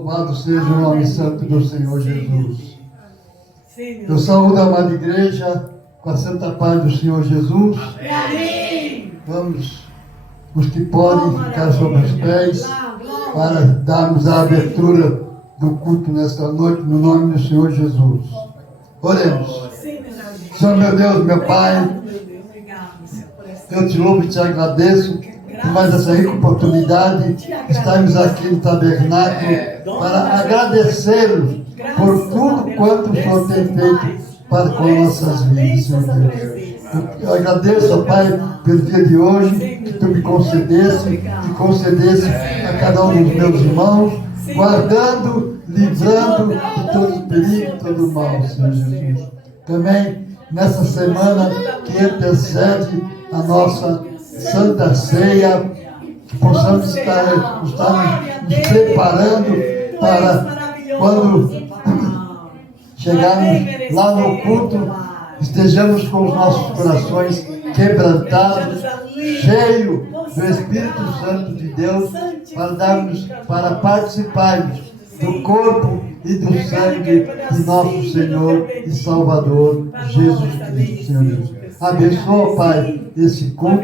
Louvado seja o nome santo do Senhor Jesus. Eu saúdo a amada igreja com a santa paz do Senhor Jesus. Amém. Vamos, os que podem ficar sobre os pés, para darmos a abertura do culto nesta noite, no nome do Senhor Jesus. Oremos. Senhor meu Deus, meu Pai, eu te louvo e te agradeço por mais essa rica oportunidade de estarmos aqui no tabernáculo para agradecer por tudo quanto o Senhor tem feito para com nossas vidas, Senhor Deus. Eu agradeço, ó Pai, pelo dia de hoje, que Tu me concedesse a cada um dos meus irmãos, guardando, livrando de todo perigo, todo mal, Senhor Jesus. Também nessa semana que antecede a nossa Santa Ceia, que possamos estar nos preparando para quando chegarmos lá no culto, estejamos com os nossos corações quebrantados, cheios do Espírito Santo de Deus, para participarmos do corpo e do sangue de nosso Senhor e Salvador Jesus Cristo, Senhor Deus. Abençoa, Pai, esse culto,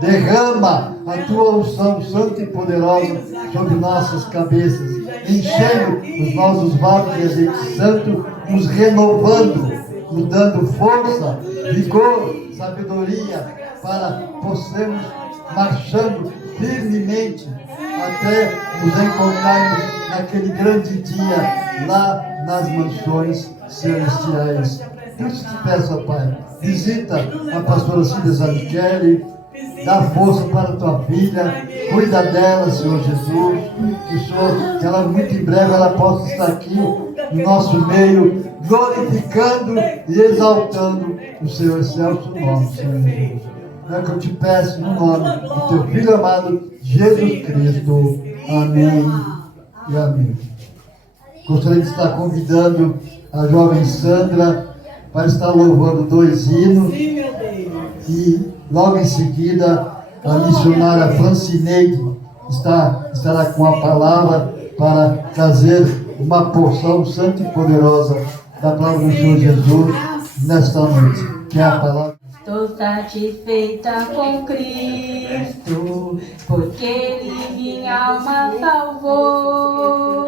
derrama a Tua unção santa e poderosa sobre nossas cabeças, enchendo os nossos vasos de azeite santo, nos renovando, nos dando força, vigor, sabedoria, para possamos marchando firmemente até nos encontrarmos naquele grande dia lá nas mansões celestiais. Eu te peço, Pai, visita a pastora Cida Zanichelli, dá força para a tua filha, cuida dela, Senhor Jesus, que ela muito em breve ela possa estar aqui no nosso meio, glorificando e exaltando o seu excelso nome, Senhor Jesus. É o que eu te peço no nome do teu Filho amado, Jesus Cristo. Amém e amém. Gostaria de estar convidando a jovem Sandra para estar louvando 2 hinos. E logo em seguida a missionária Francineide estará com a palavra para trazer uma porção santa e poderosa da palavra do Senhor Jesus nesta noite. Que é a palavra. Estou satisfeita com Cristo, porque Ele minha alma salvou,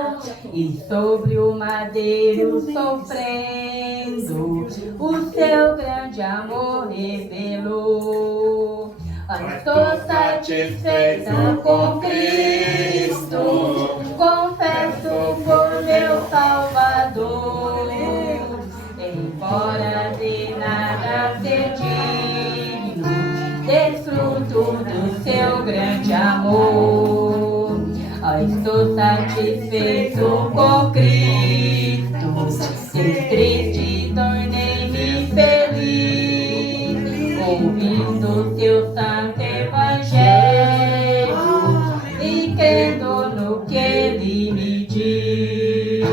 e sobre o madeiro sofrendo, o seu grande amor revelou. Estou satisfeita com Cristo, confesso por meu Salvador, embora de nada ser digno, desfruto do seu grande amor. Estou satisfeito com Cristo, triste tornei-me feliz, ouvindo seu santo evangelho e crendo no que ele me diz.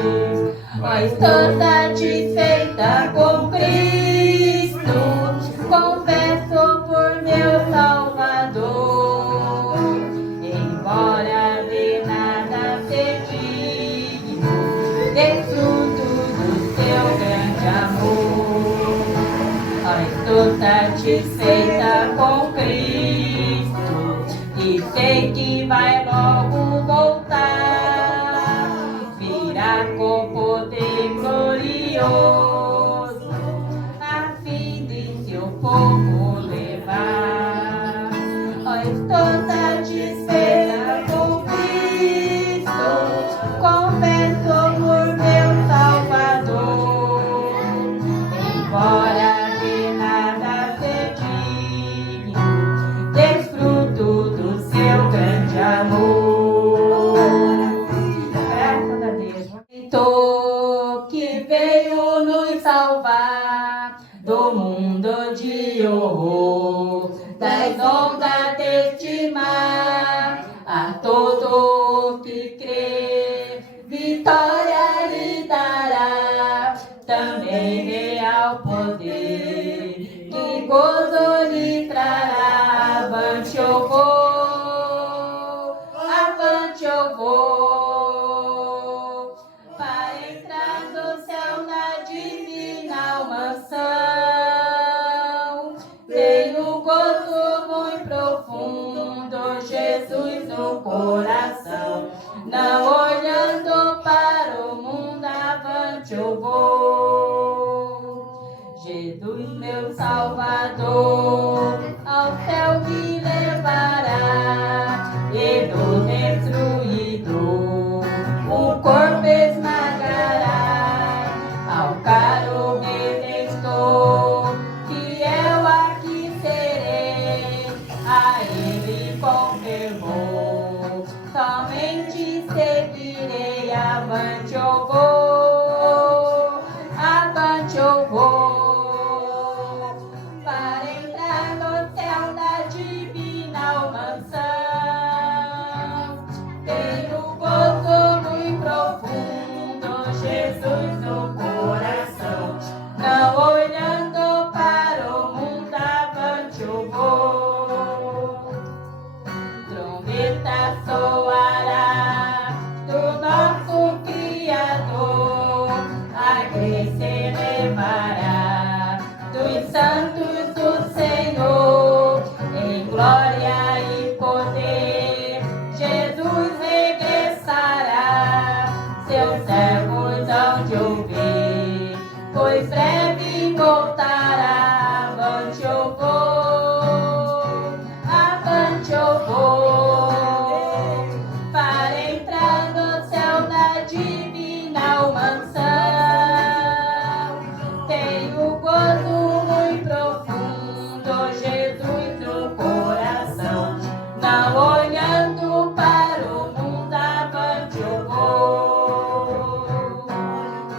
Estou satisfeita com Cristo, confesso por meu Salvador, embora de nada ser digno, desfruto do seu grande amor. Estou satisfeita com Cristo e sei que vai logo voltar, virá com poder glorioso, a fim de seu povo levar. Estou satisfeita com Cristo, confesso por meu Salvador, embora de nada ser digno, desfruto do seu grande amor. Graças a Deus. Que veio nos Salvador ao céu me levará, e do destruidor o corpo esmagará. Ao caro Redentor, fiel aqui serei, a ele confirmou, somente seguirei. Avante eu vou, avante eu vou, para entrar no céu da divina mansão. Tenho gozo muito profundo, Jesus no coração. Não olhando para o mundo, avante eu vou. Trombeta soará do nosso Criador, a crescer levará dos santos do Senhor, em glória e poder Jesus regressará. Seus servos hão de ouvir, pois breve voltará. Avante eu vou, avante eu vou, para entrar no céu da divina mansão. Tenho gozo muito profundo, Jesus no coração. Não olhando para o mundo, avante eu vou.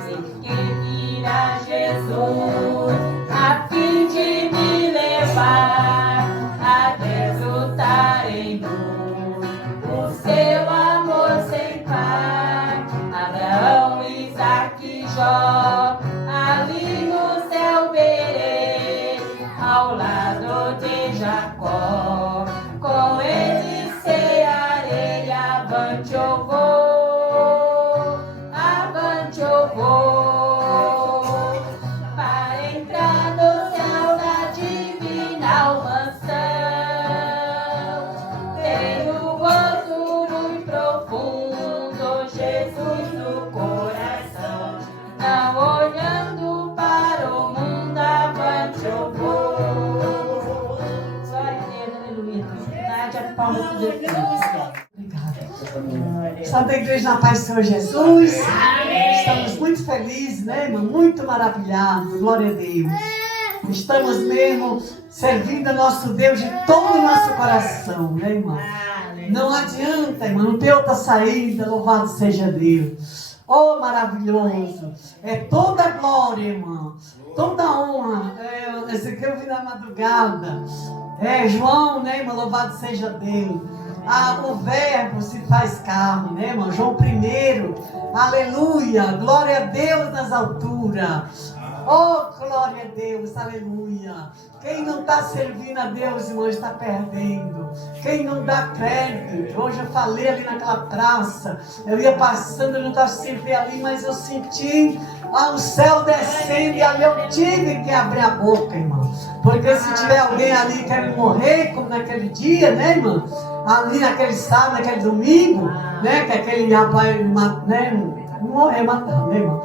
Seguirá Jesus a fim de me levar a desfrutar em luz o seu amor sem par. Abraão, Isaque e Jó, ali no céu verei, ao lado de Jacó, com ele cearei. Avante eu vou, avante eu vou, para entrar no céu da divina mansão. Tenho gozo muito profundo, Jesus no coração. Não olhando para o mundo, avante eu vou. Glória a Deus, aleluia. Nádia, palmas de Deus. Santa Igreja na Paz do Senhor Jesus. Estamos muito felizes, né, irmã? Muito maravilhados. Glória a Deus. Estamos mesmo servindo a nosso Deus de todo o nosso coração, né, irmã? Não adianta, irmã, não tem outra saída. Louvado seja Deus. Oh, maravilhoso. É toda glória, irmã. Toda honra. Esse aqui eu vi na madrugada. João, né, irmã? Louvado seja Deus. O verbo se faz carne, né, irmão? João 1, aleluia, glória a Deus nas alturas. Oh, glória a Deus, aleluia. Quem não está servindo a Deus, irmão, está perdendo. Quem não dá crédito. Hoje eu falei ali naquela praça, eu ia passando, eu não estava sempre ali, mas eu senti o céu descendo e ali eu tive que abrir a boca, irmão. Porque se tiver alguém ali querendo morrer, como naquele dia, né, irmão? Ali naquele sábado, naquele domingo, né, que aquele rapaz, né, morrer, matar, né, irmão?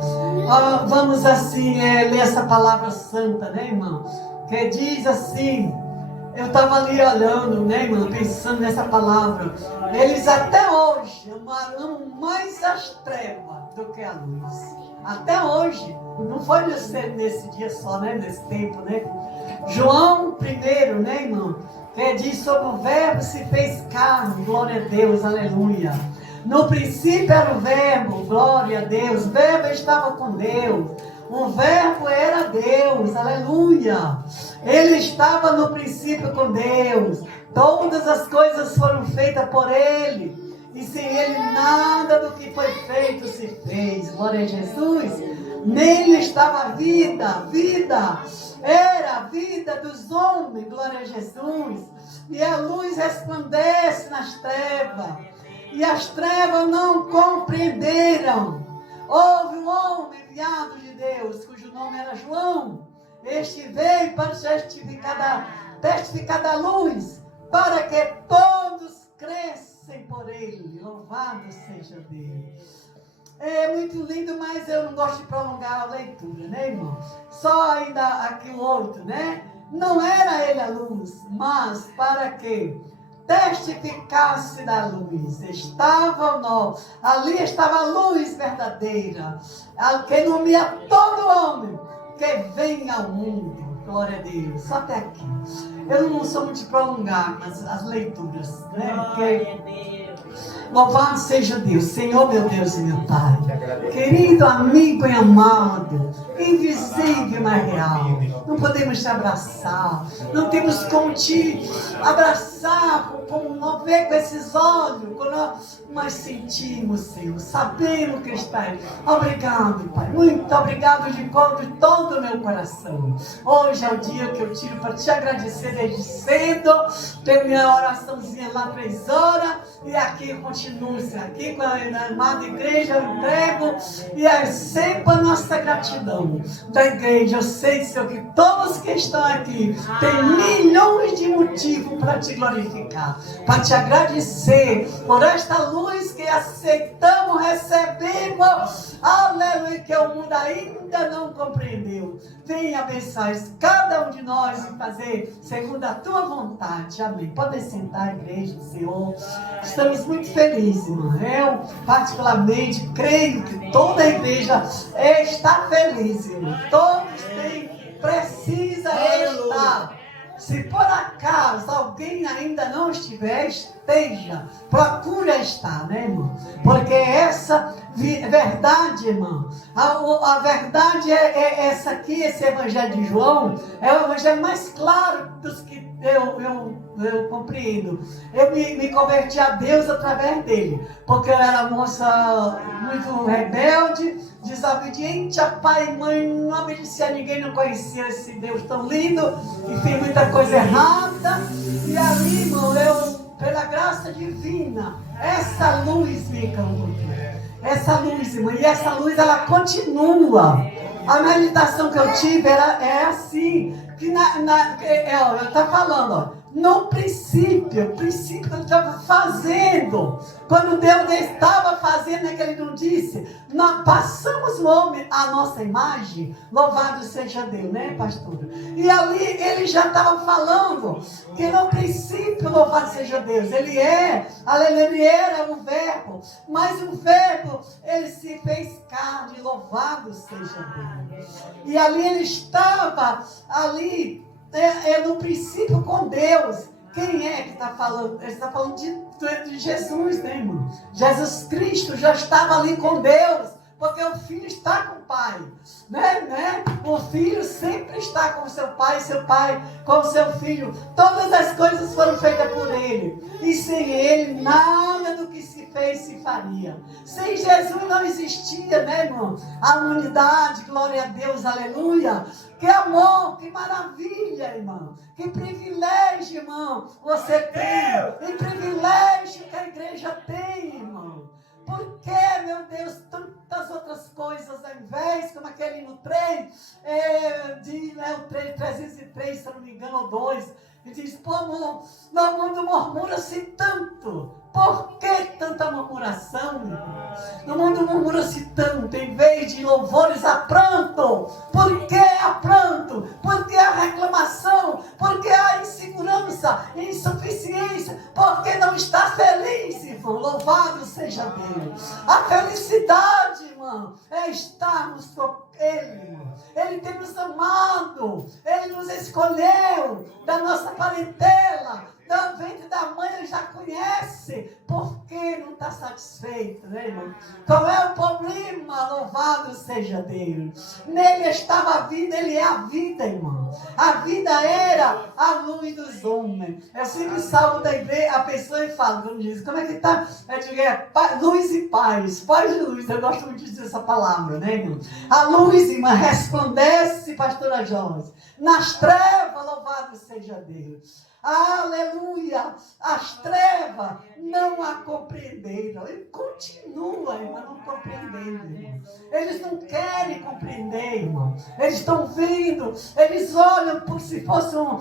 Vamos assim, ler essa palavra santa, né, irmão? Que diz assim, eu estava ali olhando, né, irmão, pensando nessa palavra. Eles até hoje amaram mais as trevas do que a luz. Até hoje, não foi nesse dia só, né, nesse tempo, né? João 1, né, irmão? Que diz sobre o verbo se fez carne, glória a Deus, aleluia. No princípio era o verbo, glória a Deus. O verbo estava com Deus. O verbo era Deus, aleluia. Ele estava no princípio com Deus. Todas as coisas foram feitas por Ele. E sem Ele nada do que foi feito se fez. Glória a Jesus. Nele estava a vida. Era a vida dos homens. Glória a Jesus. E a luz resplandece nas trevas. E as trevas não compreenderam. Houve um homem enviado de Deus, cujo nome era João. Este veio para testificar da luz, para que todos crescem por ele. Louvado seja Deus. É muito lindo, mas eu não gosto de prolongar a leitura, né, irmão? Só ainda aqui o outro, né? Não era ele a luz, mas para que testificasse da luz. Ali estava a luz verdadeira, que ilumina todo homem que vem ao mundo. Glória a Deus. Só até aqui. Eu não sou muito de prolongar as leituras, né? Glória a Deus. Louvado seja Deus, Senhor meu Deus e meu Pai, querido amigo e amado, invisível mas real. Não podemos te abraçar, não temos como te abraçar, como não ver com esses olhos, quando nós sentimos, Senhor, sabemos que está aí. Obrigado, Pai, muito obrigado de todo o meu coração. Hoje é o dia que eu tiro para te agradecer desde cedo. Tenho minha oraçãozinha lá 3 horas e aqui eu continuo aqui com a amada igreja, eu entrego e é sempre a nossa gratidão da igreja. Eu sei, Senhor, que todos que estão aqui têm milhões de motivos para te glorificar, para te agradecer por esta luz que aceitamos, recebemos, aleluia, que o mundo ainda não compreendeu. Venha abençoar cada um de nós e fazer segundo a tua vontade. Amém. Podem sentar, igreja, Senhor. Estamos muito felizes, irmão. Eu, particularmente, creio que toda a igreja está feliz, irmão. Todos precisa estar. Se por acaso alguém ainda não estiver, esteja. Procura estar, né, irmão? Porque essa verdade, irmão, a verdade é essa aqui, esse evangelho de João, é o evangelho mais claro dos que eu compreendo. Eu me converti a Deus através dele, porque eu era moça muito rebelde, desobediente a pai e mãe, não obedecia a ninguém, não conhecia esse Deus tão lindo e fiz muita coisa errada. E ali, irmão, pela graça divina, essa luz me encantou. Essa luz, irmão, e essa luz ela continua. A meditação que eu tive é assim, que está falando, ó. No princípio que ele estava fazendo, quando Deus estava fazendo, é que ele não disse, nós passamos o homem à nossa imagem, louvado seja Deus, né, pastor? E ali ele já estava falando que no princípio, louvado seja Deus, ele era o verbo, mas o verbo, ele se fez carne, louvado seja Deus. E ali ele estava, no princípio com Deus. Quem é que está falando? Ele está falando de Jesus, né, irmão? Jesus Cristo já estava ali com Deus, porque o filho está com o pai, né? O filho sempre está com o seu pai com o seu filho. Todas as coisas foram feitas por ele, e sem ele nada do que se fez se faria. Sem Jesus não existia, né, irmão? A humanidade, glória a Deus, aleluia. Que amor, que maravilha, irmão. Que privilégio, irmão, você tem. Que privilégio que a igreja tem, irmão. Por que, meu Deus, tantas outras coisas, ao invés, como aquele no trem, o trem 303, se eu não me engano, ou 2, e diz, pô, no mundo murmura-se tanto. Por que tanta murmuração, irmão? No mundo murmura-se tanto, em vez de louvores a pranto. Por que a pranto? Por que a reclamação? Por que a insegurança, insuficiência? Porque não está feliz, irmão. Louvado seja Deus. A felicidade, irmão, é estarmos com Ele, irmão. Ele tem nos amado. Ele nos escolheu da nossa parentela. Do ventre da mãe ele já conhece. Por que não está satisfeito, né, irmão? Qual é o problema? Louvado seja Deus. Nele estava a vida, ele é a vida, irmão. A vida era a luz dos homens. Eu sempre salvo da igreja a pessoa e falo, como diz, como é que está? Eu digo, luz e paz. Paz e luz, eu gosto muito de dizer essa palavra, né, irmão? A luz, irmã, resplandece, pastora Jones. Nas trevas, louvado seja Deus. Aleluia! As trevas não a compreenderam. E continua, irmão, não compreendendo, irmão. Eles não querem compreender, irmão. Eles estão vendo, eles olham por se fosse um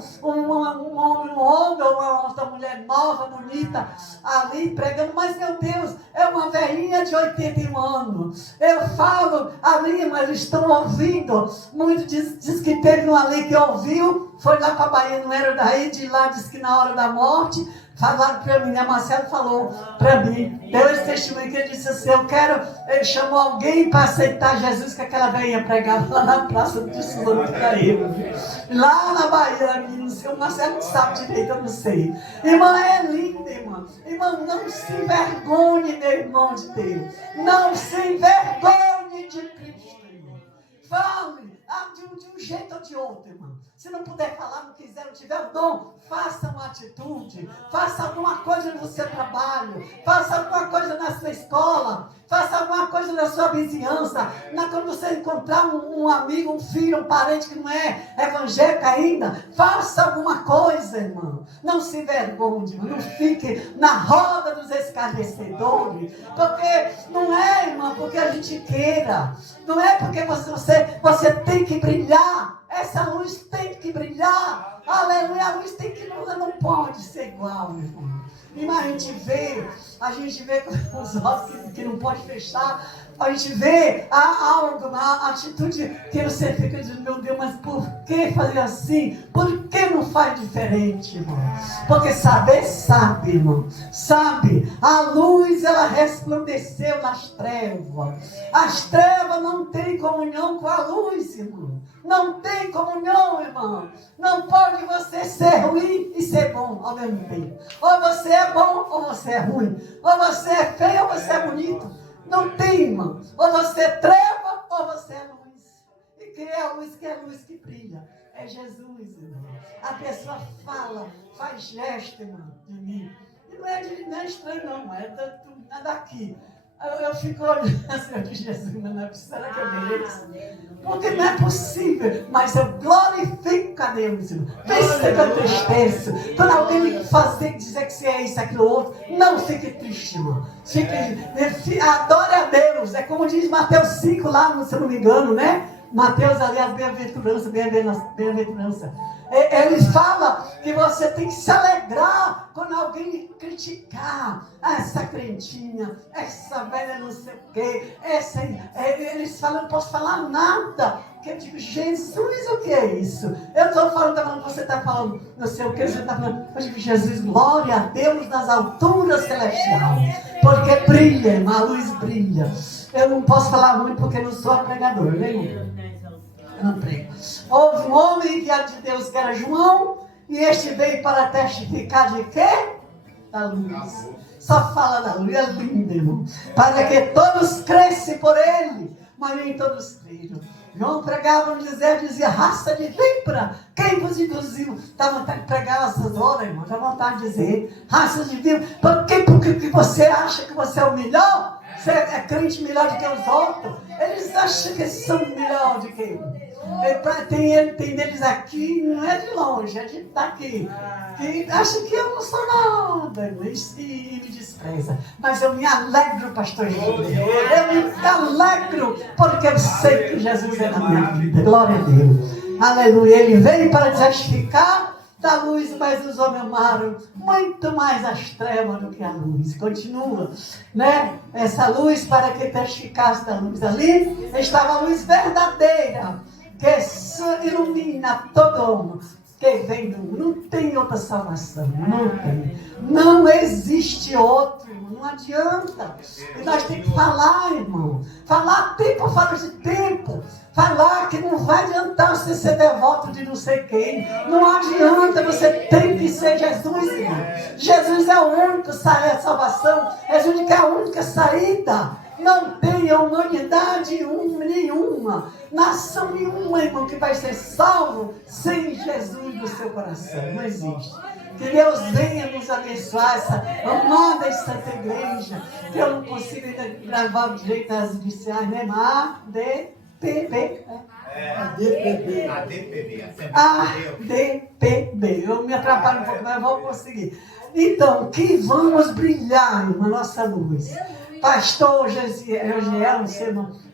homem ou uma outra mulher nova, bonita, ali pregando. Mas, meu Deus, é uma velhinha de 81 anos. Eu falo ali, mas eles estão ouvindo. Muito diz que teve um ali que ouviu, foi lá para a Bahia, não era daí, de lá, disse que na hora da morte, falaram para mim, né? Marcelo falou para mim, deu esse testemunho que ele disse assim, ele chamou alguém para aceitar Jesus, que aquela velhinha pregava lá na praça do Solano Caraíba, lá na Bahia, não sei, o Marcelo não sabe direito, eu não sei. Irmã, é linda, irmã. Irmã, não se envergonhe, meu irmão de Deus. Não se envergonhe de Cristo, irmão. Fale de um jeito ou de outro, irmão. Se não puder falar, não quiser, não tiver o dom, faça uma atitude, faça alguma coisa no seu trabalho, faça alguma coisa na sua escola, faça alguma coisa na sua vizinhança. Quando você encontrar um amigo, um filho, um parente que não é evangélico ainda, faça alguma coisa, irmão. Não se envergonhe, irmão. Não fique na roda dos escarnecedores, porque não é, irmão, porque a gente queira, não é porque você tem que brilhar. Essa luz tem que brilhar. Aleluia, a luz tem que brilhar. Não pode ser igual, meu irmão. E a gente vê com os olhos que não pode fechar. A gente vê a atitude que você fica dizendo, meu Deus, mas por que fazer assim? Por que não faz diferente, irmão? Porque sabe, irmão. Sabe, a luz, ela resplandeceu nas trevas. As trevas não têm comunhão com a luz, irmão. Não tem comunhão, irmão. Não pode você ser ruim e ser bom ao mesmo tempo. Ou você é bom ou você é ruim. Ou você é feio ou você é bonito. Não tem, irmão. Ou você é treva ou você é luz. E quem é a luz? Que é a luz que brilha. É Jesus, irmão. A pessoa fala, faz gesto, irmão, de mim. E não é estranho, não. É daqui. Eu fico olhando assim, eu digo, Jesus, mas não é possível, será que eu mereço? Porque não é possível, mas eu glorifico a Deus, irmão. Pense que eu tristeço. Quando alguém me dizer que você é isso, aquilo, outro, não fique triste, irmão. Adore a Deus. É como diz Mateus 5 lá, se eu não me engano, né? Mateus ali, as bem-aventurança. Ele fala que você tem que se alegrar quando alguém lhe criticar. Essa crentinha, essa velha não sei o quê. Eles falam, não posso falar nada. Que eu digo, Jesus, o que é isso? Eu estou falando, você está falando, não sei o que você está falando. Eu digo, Jesus, glória a Deus nas alturas celestiais. Porque brilha, irmão, a luz brilha. Eu não posso falar muito porque não sou pregador, né, irmão? Eu não prego. Houve um homem enviado de Deus que era João, e este veio para testificar de quê? Da luz. Só fala da luz, é lindo, irmão. Para que todos crescem por ele, mas nem todos creram. João pregava no deserto, dizia, raça de víbora, quem vos induziu? Dá vontade de pregar essas horas, irmão, dá vontade de dizer, raça de víbora, porque você acha que você é o melhor? Você é crente melhor do que os outros? Eles acham que são melhor do que eu. Tem deles aqui, não é de longe, é de daqui. Que acham que eu não sou nada e me despreza. Mas eu me alegro, pastor Jesus. Eu me alegro porque eu sei que Jesus é na minha vida. Glória a Deus. Aleluia. Ele veio para testificar da luz, mas os homens amaram muito mais as trevas do que a luz. Continua, né? Essa luz para que testificasse da luz. Ali estava a luz verdadeira, que ilumina todo mundo, que vem do mundo. Não tem outra salvação, não tem. Não existe outro, irmão. Não adianta. E nós temos que falar, irmão. Falar tempo fora de tempo. Falar que não vai adiantar você ser devoto de não sei quem. Não adianta, você tem que ser Jesus, irmão. Jesus é o único salvação. Jesus é a única saída. Não tem humanidade nenhuma, nação nenhuma, irmão, que vai ser salvo sem Jesus no seu coração. Não existe. Que Deus venha nos abençoar, essa amada e santa igreja. Que eu não consigo ainda gravar direito as iniciais, né? A, D, P, B. ADPB. ADPB. Eu me atrapalho um pouco, mas vou conseguir. Então, que vamos brilhar, irmã, nossa luz. Pastor Jean,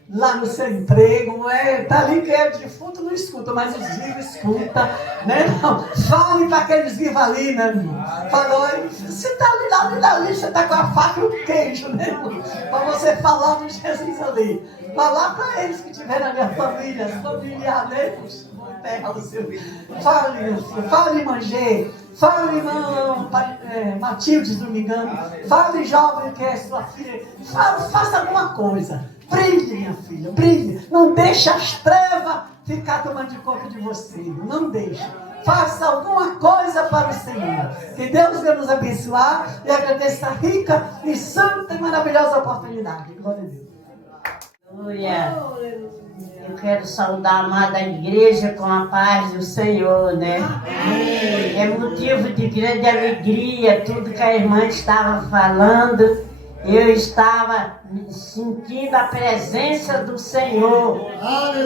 lá no seu emprego, tá ali que é defunto, não escuta, mas os vivos escuta, né? Não, fale para aqueles vivos ali, né, irmão? Falou, você tá ali, você tá com a faca e o queijo, né, irmão? Para você falar do Jesus ali. Falar para eles que estiverem na minha família, as familiares, né? Terra do seu. Fale, meu filho, fale, irmã Gê, fale, irmã Matilde, se não me engano, fale, jovem, que é sua filha, faça alguma coisa. Brilhe, minha filha, brilhe. Não deixe as trevas ficar tomando de conta de você. Não deixe. Faça alguma coisa para o Senhor. Que Deus venha nos abençoar e agradeça a rica e santa e maravilhosa oportunidade. Glória a Deus. Aleluia. Eu quero saudar a amada igreja com a paz do Senhor, né? É motivo de grande alegria tudo que a irmã estava falando. Eu estava sentindo a presença do Senhor.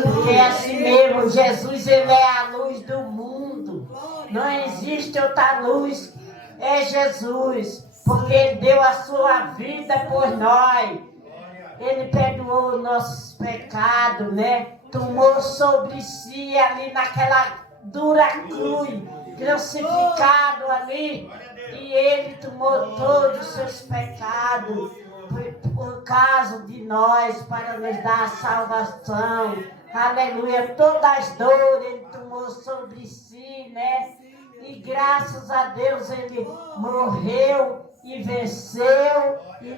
Porque é assim mesmo, Jesus, ele é a luz do mundo. Não existe outra luz, é Jesus. Porque ele deu a sua vida por nós. Ele perdoou os nossos pecados, né? Tomou sobre si ali naquela dura cruz, crucificado ali. E ele tomou todos os seus pecados por causa de nós, para nos dar a salvação. Aleluia. Todas as dores ele tomou sobre si, né? E graças a Deus ele morreu e venceu e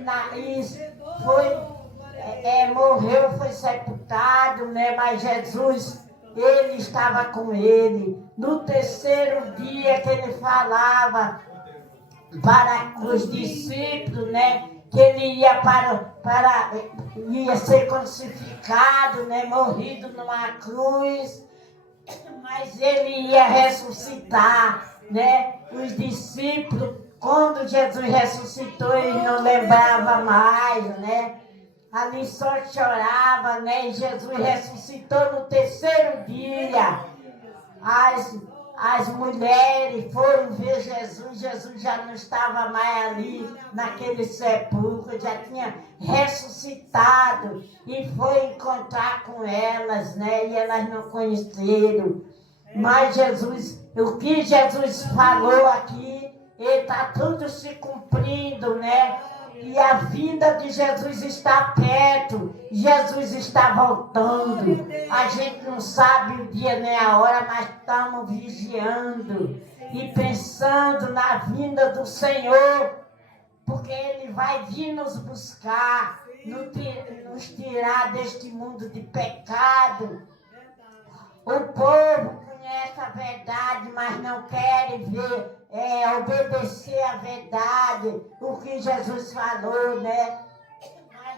morreu, foi sepultado, né? Mas Jesus, ele estava com ele. No terceiro dia que ele falava para os discípulos, né? Que ele ia ia ser crucificado, né? Morrido numa cruz, mas ele ia ressuscitar, né? Os discípulos, quando Jesus ressuscitou, eles não lembravam mais, né? Ali só chorava, né? E Jesus ressuscitou no terceiro dia. As mulheres foram ver Jesus. Jesus já não estava mais ali naquele sepulcro, já tinha ressuscitado e foi encontrar com elas, né? E elas não conheceram. Mas Jesus, o que Jesus falou aqui, está tudo se cumprindo, né? E a vinda de Jesus está perto. Jesus está voltando. A gente não sabe o dia nem a hora, mas estamos vigiando e pensando na vinda do Senhor, porque Ele vai vir nos buscar, nos tirar deste mundo de pecado. O povo conhece a verdade, mas não quer ver, obedecer a verdade, o que Jesus falou, né?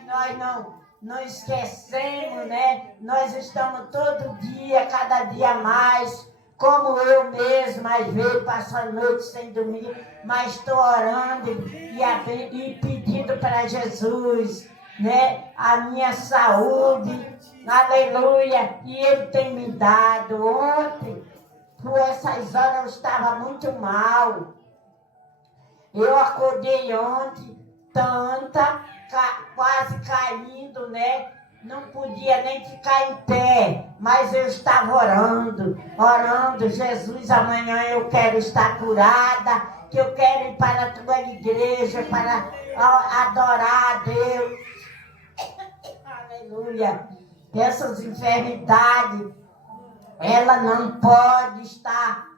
Mas nós não esquecemos, né? Nós estamos todo dia, cada dia mais, como eu mesma, às vezes passo a noite sem dormir, mas estou orando e pedindo para Jesus, né? A minha saúde, aleluia, e Ele tem me dado. Ontem, por essas horas, eu estava muito mal. Eu acordei ontem, quase caindo, né? Não podia nem ficar em pé, mas eu estava orando, Jesus, amanhã eu quero estar curada, que eu quero ir para a tua igreja, para adorar a Deus. Aleluia. Essas enfermidades, ela não pode estar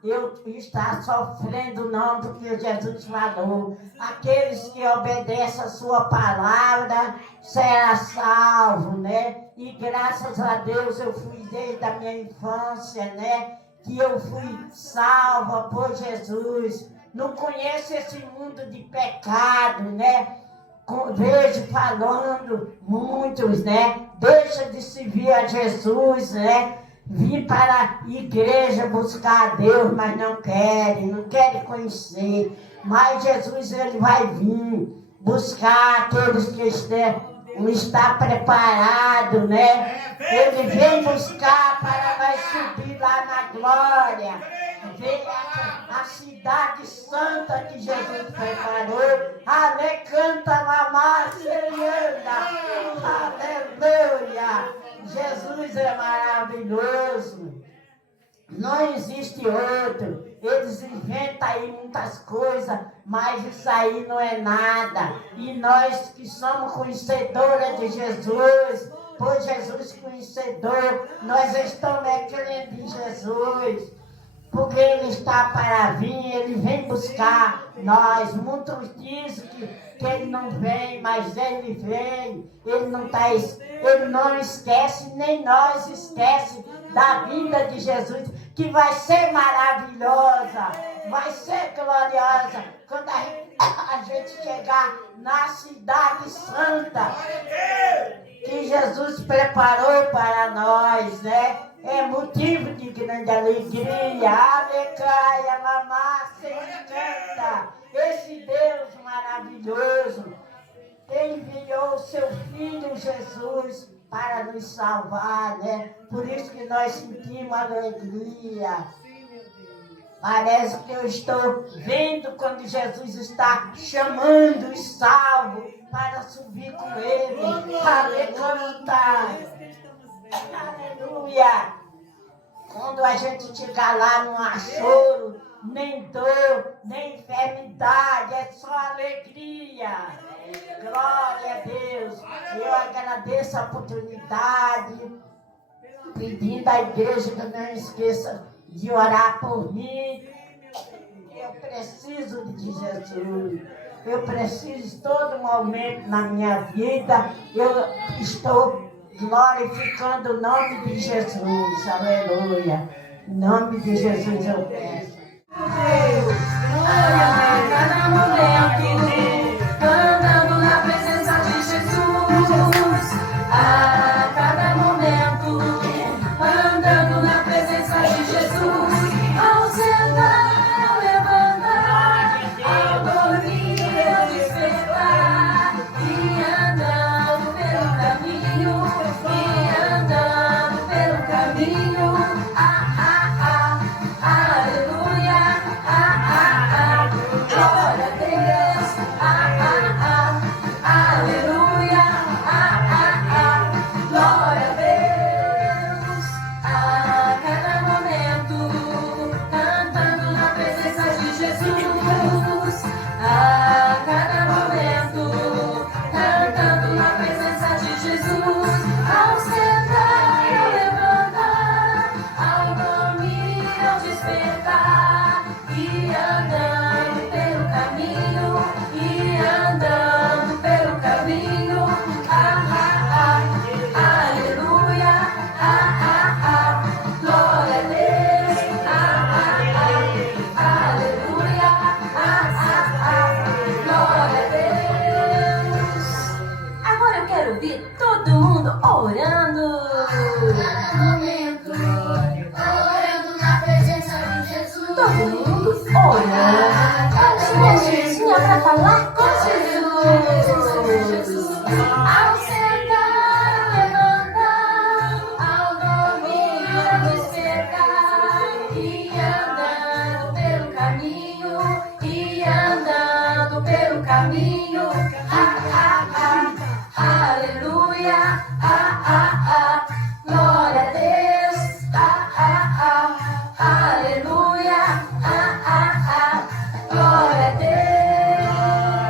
sofrendo não, porque Jesus falou, aqueles que obedecem a sua palavra será salvo, né? E graças a Deus eu fui desde a minha infância, né? Que eu fui salva por Jesus. Não conheço esse mundo de pecado, né? Vejo falando muitos, né? Deixa de servir a Jesus, né? Vim para a igreja buscar a Deus, mas não querem conhecer. Mas Jesus, ele vai vir buscar aqueles que estão preparados, né? Ele vem buscar para subir lá na glória, ver a cidade santa que Jesus preparou. Ale canta mamá, aleluia. Jesus é maravilhoso. Não existe outro. Eles inventam aí muitas coisas, mas isso aí não é nada. E nós que somos conhecedores de Jesus, por Jesus conhecedor, nós estamos crendo em Jesus. Porque Ele está para vir, Ele vem buscar nós. Muitos dizem que Ele não vem, mas Ele vem. Ele não esquece, nem nós esquece da vida de Jesus, que vai ser maravilhosa, vai ser gloriosa, quando a gente chegar na cidade santa, que Jesus preparou para nós, né? É motivo de grande alegria. Alecaia, mamá, se encanta. Esse Deus maravilhoso enviou o seu Filho Jesus para nos salvar, né? Por isso que nós sentimos alegria. Parece que eu estou vendo quando Jesus está chamando os salvos para subir com Ele. Aleluia! Aleluia! Quando a gente chegar lá, não há choro, nem dor, nem enfermidade, é só alegria. Glória a Deus. Eu agradeço a oportunidade, pedindo à igreja que não esqueça de orar por mim. Eu preciso de Jesus. Eu preciso todo momento na minha vida. Eu estou glorificando o nome de Jesus. Aleluia. Em nome de Jesus eu peço. Deus, cada momento, andando na presença de Jesus. A cada momento, andando na presença de Jesus. Ao sentar, ao levantar, ao dormir, ao despertar, e andando pelo caminho, aleluia, glória a Deus, aleluia, glória a Deus. A cada momento, cantando na presença de Jesus. A cada momento, cantando na presença de Jesus. Ao sentar, ao levantar, ao dormir, ao despertar, e andando pelo caminho, aleluia, glória a Deus, aleluia, glória a Deus. Agora eu quero ver todo mundo orando. Orando na presença de Jesus. Todo mundo orando. Minha gentinha pra falar com Jesus. Ao sentar, levantar, ao dormir, ao despertar, e andando pelo caminho, aleluia, glória a Deus, aleluia, glória a Deus.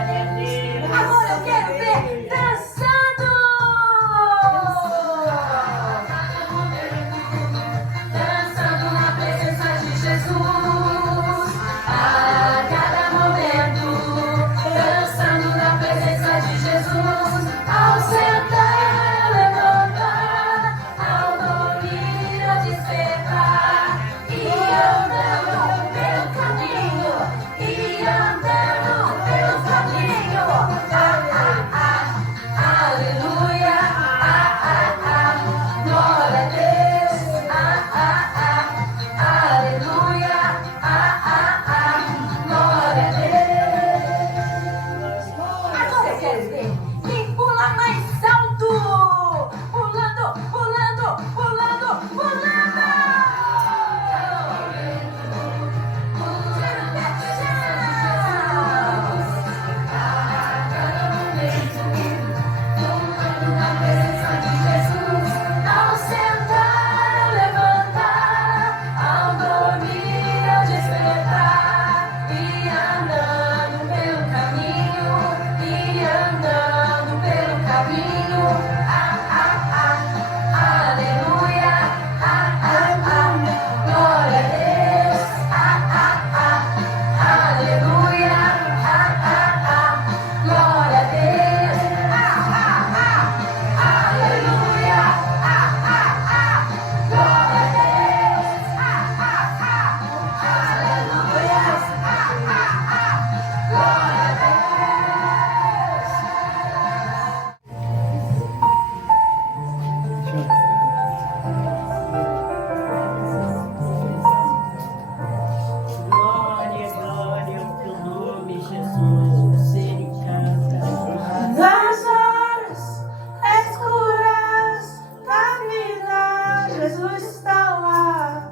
Jesus está lá.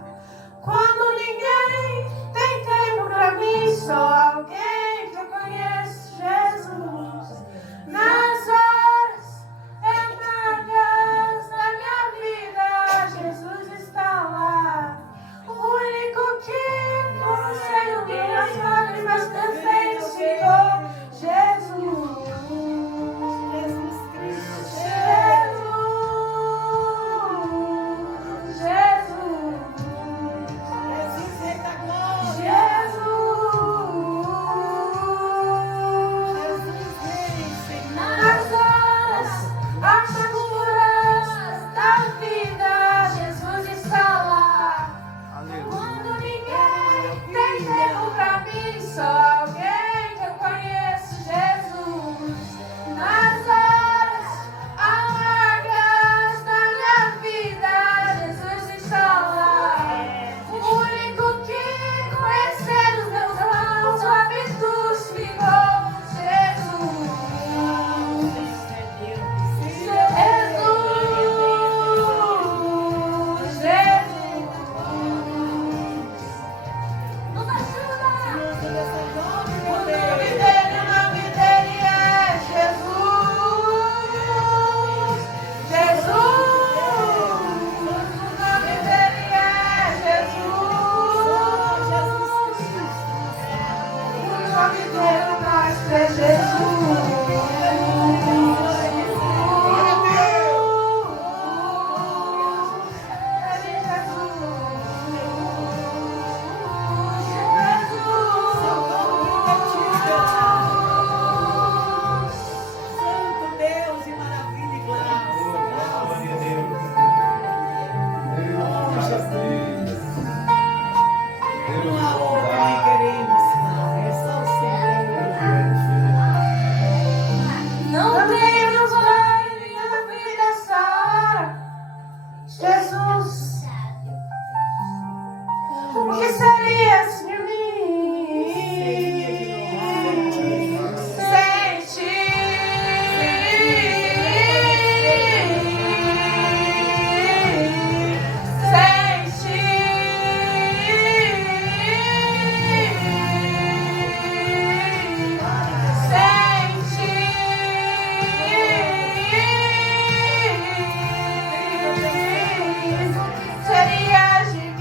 Quando ninguém tem tempo pra mim, só alguém que eu conheço, Jesus. Nas horas amargas da minha vida, Jesus está lá. O único que consegue minhas lágrimas perfeitas ficou Jesus. Jesus Cristo. Só alguém que eu conheço, Jesus. Nas horas amargas da minha vida, Jesus está lá. O único que conhecer os meus irmãos, hábitos ficou Jesus. Não temos mais minha vida essa hora, Jesus. O que seria de mim sem ti? Sem seria de mim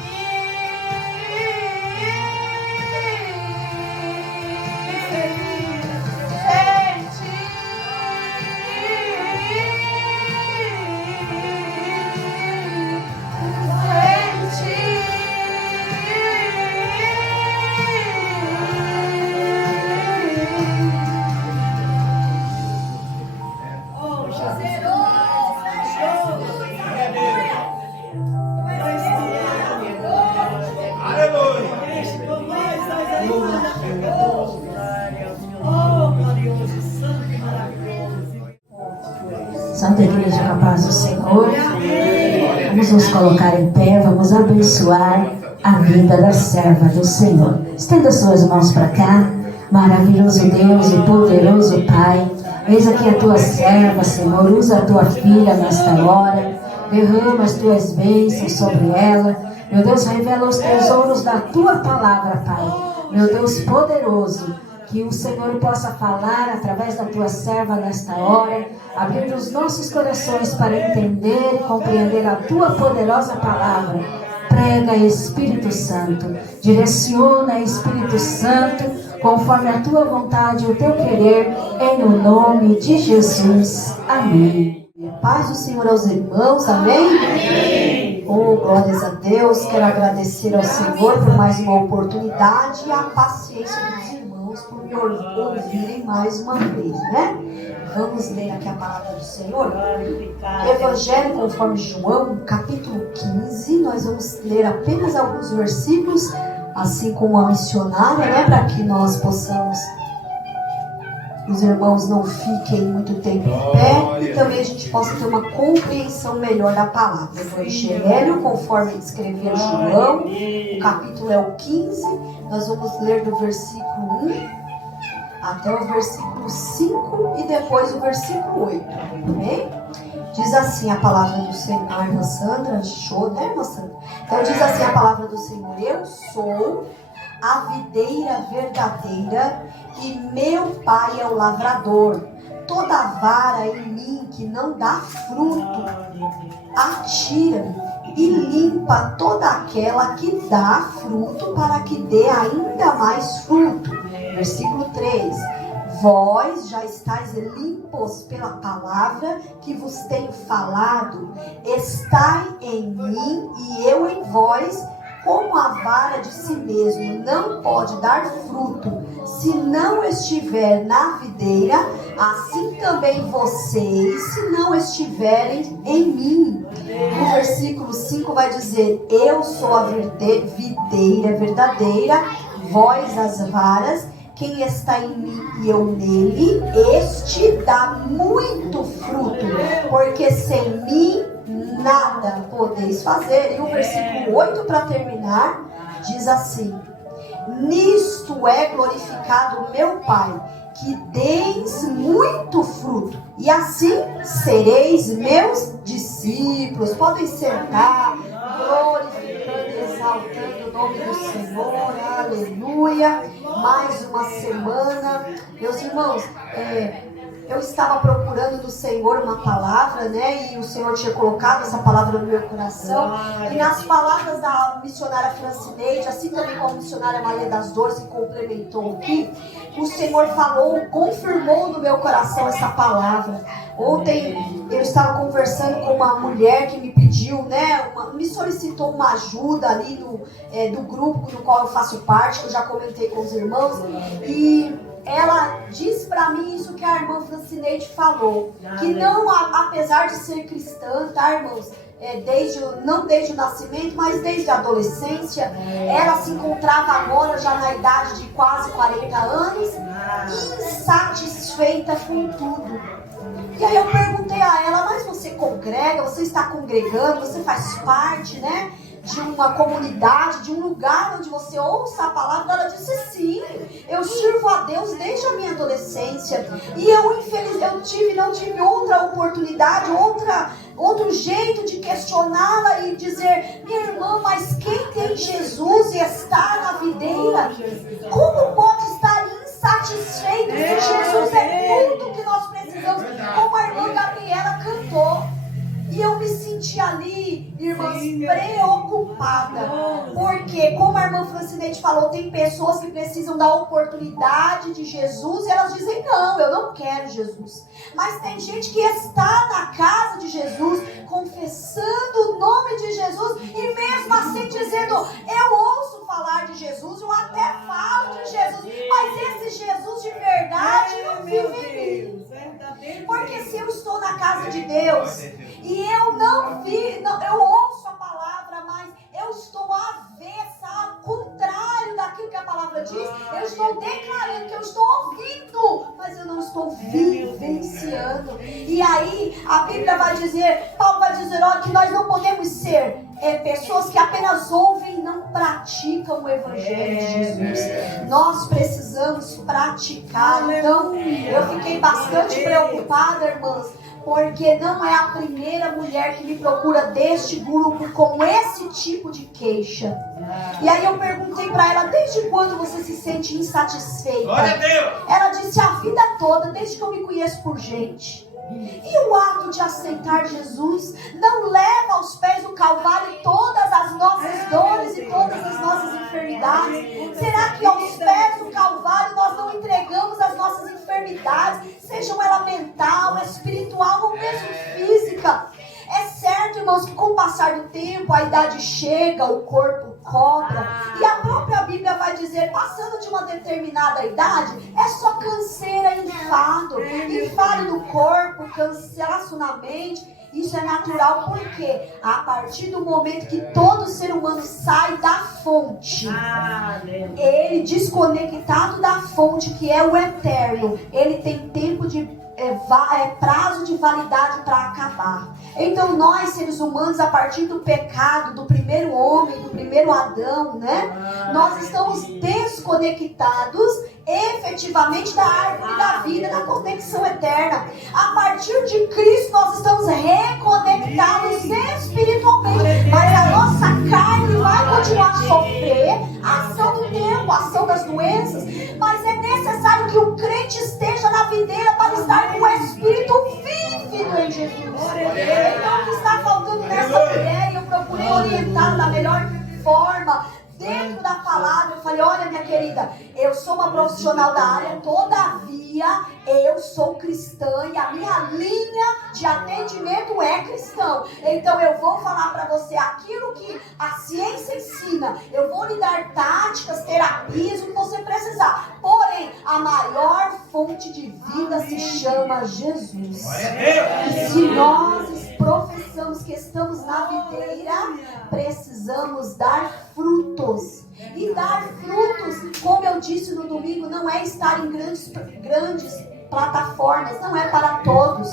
Santa Igreja com a paz do Senhor, vamos nos colocar em pé, vamos abençoar a vida da serva do Senhor. Estenda suas mãos para cá. Maravilhoso Deus e poderoso Pai, eis aqui a tua serva, Senhor. Usa a tua filha nesta hora, derrama as tuas bênçãos sobre ela. Meu Deus, revela os tesouros da tua palavra, Pai. Meu Deus poderoso, que o Senhor possa falar através da tua serva nesta hora, abrindo os nossos corações para entender e compreender a tua poderosa palavra. Prega, Espírito Santo, direciona, Espírito Santo, conforme a tua vontade e o teu querer, em o nome de Jesus. Amém. Paz do Senhor aos irmãos, amém? Amém. Oh, glórias a Deus. Quero agradecer ao Senhor por mais uma oportunidade e a paciência dos irmãos por me ouvirem mais uma vez, né? Vamos ler aqui a palavra do Senhor. Evangelho conforme João, capítulo 15. Nós vamos ler apenas alguns versículos, assim como a missionária, né? Para que nós possamos, os irmãos não fiquem muito tempo em pé e também a gente possa ter uma compreensão melhor da palavra. Evangelho conforme descrevia João, o capítulo é o 15. Nós vamos ler do versículo 1 até o versículo 5 e depois o versículo 8, amém? Diz assim a palavra do Senhor. A irmã Sandra, show, né, irmã Sandra? Então diz assim a palavra do Senhor: eu sou a videira verdadeira e meu pai é o lavrador. Toda vara em mim que não dá fruto, atira e limpa toda aquela que dá fruto, para que dê ainda mais fruto. Versículo 3: vós já estáis limpos pela palavra que vos tenho falado. Estai em mim e eu em vós. Como a vara de si mesmo não pode dar fruto se não estiver na videira, assim também vocês, se não estiverem em mim. No versículo 5 vai dizer: eu sou a videira verdadeira, vós as varas. Quem está em mim e eu nele, este dá muito fruto, porque sem mim nada podeis fazer. E o versículo 8, para terminar, diz assim: nisto é glorificado meu Pai, que deis muito fruto, e assim sereis meus discípulos. Podem sentar, glorificando e exaltando o nome do Senhor. Aleluia. Mais uma semana. Meus irmãos, eu estava procurando do Senhor uma palavra, né? E o Senhor tinha colocado essa palavra no meu coração. E nas palavras da missionária Francineide, assim também como a missionária Maria das Dores, que complementou aqui, o Senhor falou, confirmou no meu coração essa palavra. Ontem eu estava conversando com uma mulher que me pediu, né? Me solicitou uma ajuda ali do grupo do qual eu faço parte, que eu já comentei com os irmãos. E ela disse para mim isso que a irmã Francineide falou, que não, apesar de ser cristã, tá, irmãos? Não desde o nascimento, mas desde a adolescência, ela se encontrava agora já na idade de quase 40 anos, insatisfeita com tudo. E aí eu perguntei a ela: mas você congrega, você está congregando, você faz parte, né, de uma comunidade, de um lugar onde você ouça a palavra? Ela disse: sim, eu sirvo a Deus desde a minha adolescência. E eu não tive outra oportunidade, outro jeito de questioná-la e dizer: minha irmã, mas quem tem Jesus e está na videira, como pode estar insatisfeito se Jesus é tudo que nós precisamos? Como a irmã Gabriela cantou. E eu me senti ali, irmãs, preocupada. Porque, como a irmã Francineide falou, tem pessoas que precisam da oportunidade de Jesus e elas dizem: não, eu não quero Jesus. Mas tem gente que está na casa de Jesus, confessando o nome de Jesus, e mesmo assim dizendo: eu ouço falar de Jesus, eu até falo de Jesus, mas esse Jesus de verdade não vive em mim. Porque se eu estou na casa de Deus e eu ouço a palavra, mas eu estou avessa, ao contrário daquilo que a palavra diz, eu estou declarando que eu estou ouvindo, mas eu não estou vivenciando. E aí a Bíblia vai dizer, Paulo vai dizer, olha, que nós não podemos ser pessoas que apenas ouvem e não praticam o Evangelho de Jesus. Nós precisamos praticar. Então eu fiquei bastante preocupada, irmãs, porque não é a primeira mulher que me procura deste grupo com esse tipo de queixa. E aí eu perguntei para ela: desde quando você se sente insatisfeita? Glória a Deus! Ela disse: a vida toda, desde que eu me conheço por gente. E o ato de aceitar Jesus não leva aos pés do Calvário todas as nossas dores e todas as nossas enfermidades? Será que aos pés do Calvário nós não entregamos as nossas enfermidades, sejam ela mental, espiritual ou mesmo física? É certo, irmãos, que com o passar do tempo a idade chega, o corpo cobra, e a própria Bíblia vai dizer, passando de uma determinada idade, é só canseira e enfado do corpo, cansaço na mente. Isso é natural, porque a partir do momento que todo ser humano sai da fonte, ele desconectado da fonte, que é o eterno, ele tem tempo de prazo de validade para acabar. Então nós, seres humanos, a partir do pecado do primeiro homem, do primeiro Adão, né, nós estamos desconectados efetivamente da árvore da vida, da conexão eterna. A partir de Cristo nós estamos reconectados espiritualmente, mas a nossa carne vai continuar a sofrer a ação do tempo, a ação das doenças, mas é necessário que o crente esteja na videira para estar com o Espírito vívido em Jesus. Então o que está faltando nessa mulher, eu procurei orientar da melhor forma, dentro da palavra. Eu falei, olha minha querida, eu sou uma profissional da área, todavia eu sou cristã e a minha linha de atendimento é cristão. Então eu vou falar para você aquilo que a ciência ensina, eu vou lhe dar táticas, terapias, o que você precisar. Porém, a maior fonte de vida se chama Jesus. E se nós professamos que estamos na videira, precisamos dar frutos. E dar frutos, como eu disse no domingo, não é estar em grandes plataformas, não é para todos.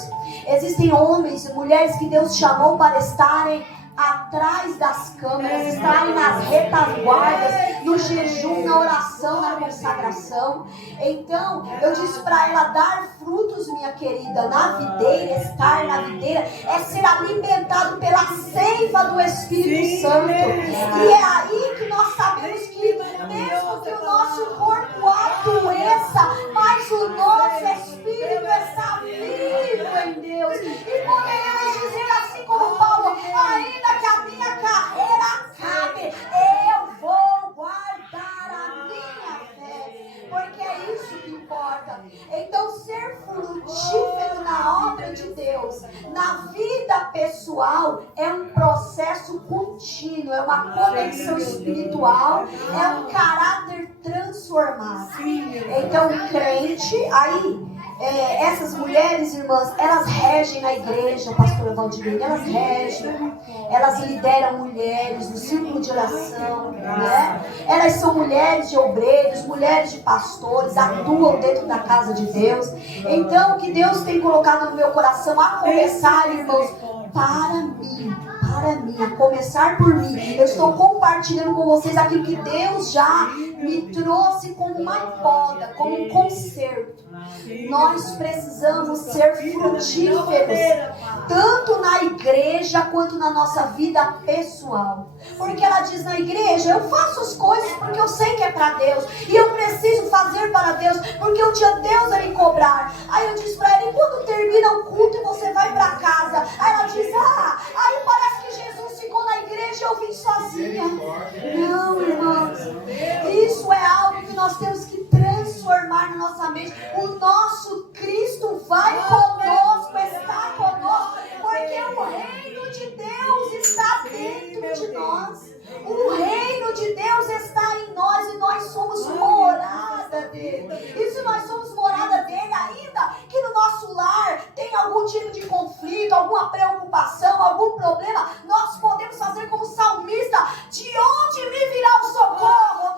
Existem homens e mulheres que Deus chamou para estarem atrás das câmeras, estarem nas retaguardas, no jejum, na oração, na consagração. Então, eu disse para ela, dar frutos, minha querida, na videira, estar na videira, é ser alimentado pela seiva do Espírito Santo. E é aí que nós sabemos que, mesmo que o nosso corpo adoeça, mas o nosso Espírito está vivo em Deus. E poderemos dizer assim como Paulo, ainda que a minha carreira acabe, eu vou guardar a minha fé, porque é isso que importa. Então, ser frutífero na obra de Deus, na vida pessoal, é um processo contínuo, é uma conexão espiritual, é um caráter transformado. Então, o crente, aí, essas mulheres, irmãs, elas regem na igreja, pastora Valdirene, elas regem, elas lideram mulheres no círculo de oração, né? Elas são mulheres de obreiros, mulheres de pastores, atuam dentro da casa de Deus. Então, o que Deus tem colocado no meu coração, a começar, irmãos, para mim, a começar por mim. Eu estou compartilhando com vocês aquilo que Deus já me trouxe como uma poda, como um conserto. Nós precisamos ser frutíferos, tanto na igreja quanto na nossa vida pessoal. Porque ela diz na igreja, eu faço as coisas porque eu sei que é para Deus, e eu preciso fazer para Deus, porque um dia Deus vai me cobrar. Aí eu disse para ela, e quando termina o culto e você vai para casa? Aí ela diz, aí parece que Jesus ficou na igreja e eu vim sozinha. Não, irmãos, isso é algo que nós temos que transformar na nossa mente. O nosso Cristo vai conosco, está conosco, porque o reino de Deus está dentro de nós. O reino de Deus está em nós e nós somos morada dele. E se nós somos morada dele, ainda que no nosso lar tenha algum tipo de conflito, alguma preocupação, algum problema, nós podemos fazer como salmista, de onde me virá o socorro?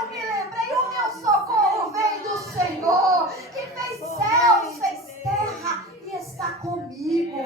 Eu me lembrei, o meu socorro vem do Senhor, que fez céus, fez terra e está comigo.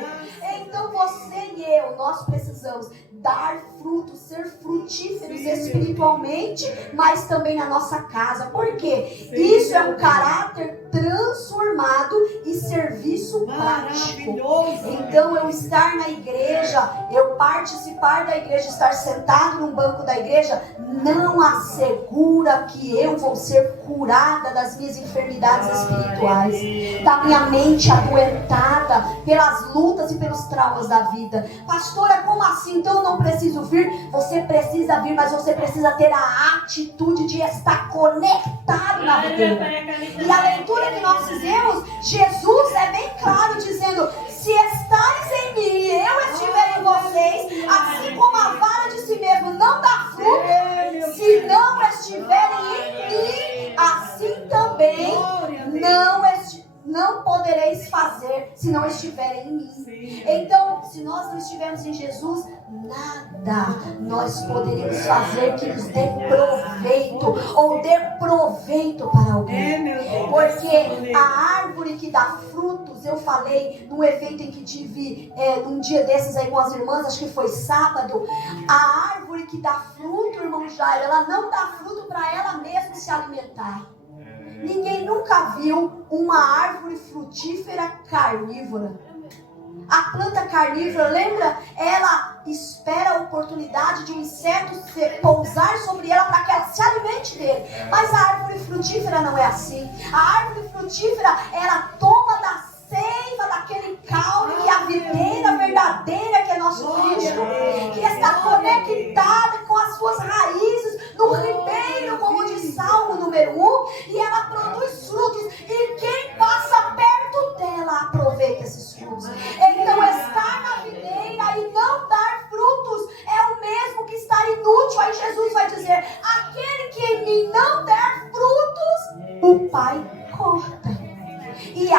Então você e eu, nós precisamos dar frutos, ser frutíferos espiritualmente, mas também na nossa casa. Por quê? Isso é um caráter transformado e serviço prático. Então, eu estar na igreja, eu participar da igreja, estar sentado num banco da igreja, não assegura que eu vou ser curada das minhas enfermidades espirituais, da minha mente adoentada pelas lutas e pelos traumas da vida. Pastora, como assim? Então eu não preciso vir? Você precisa vir, mas você precisa ter a atitude de estar conectado na videira. E a leitura que nós fizemos, Jesus é bem claro dizendo, se estáis em mim e eu estiver em vocês, assim como a vara de si mesmo não dá fruto, se não estiverem em mim, assim também não podereis fazer se não estiverem em mim. Então, se nós não estivermos em Jesus, nada nós poderemos fazer que nos dê proveito ou dê proveito para alguém. Porque a árvore que dá frutos, eu falei num evento em que tive num dia desses aí com as irmãs, acho que foi sábado, a árvore que dá fruto, irmão Jairo, ela não dá fruto para ela mesma se alimentar. Ninguém nunca viu uma árvore frutífera carnívora. A planta carnívora, lembra? Ela espera a oportunidade de um inseto pousar sobre ela para que ela se alimente dele. Mas a árvore frutífera não é assim. A árvore frutífera, ela toma da seiva daquele caule que é a videira verdadeira, que é nosso Cristo, que está conectada com as suas raízes no ribeiro, como diz Salmo número 1, e ela produz frutos, e quem passa perto dela aproveita esses frutos. Então estar na videira e não dar frutos é o mesmo que estar inútil. Aí Jesus vai dizer: aquele que em mim não der frutos, o Pai corta. E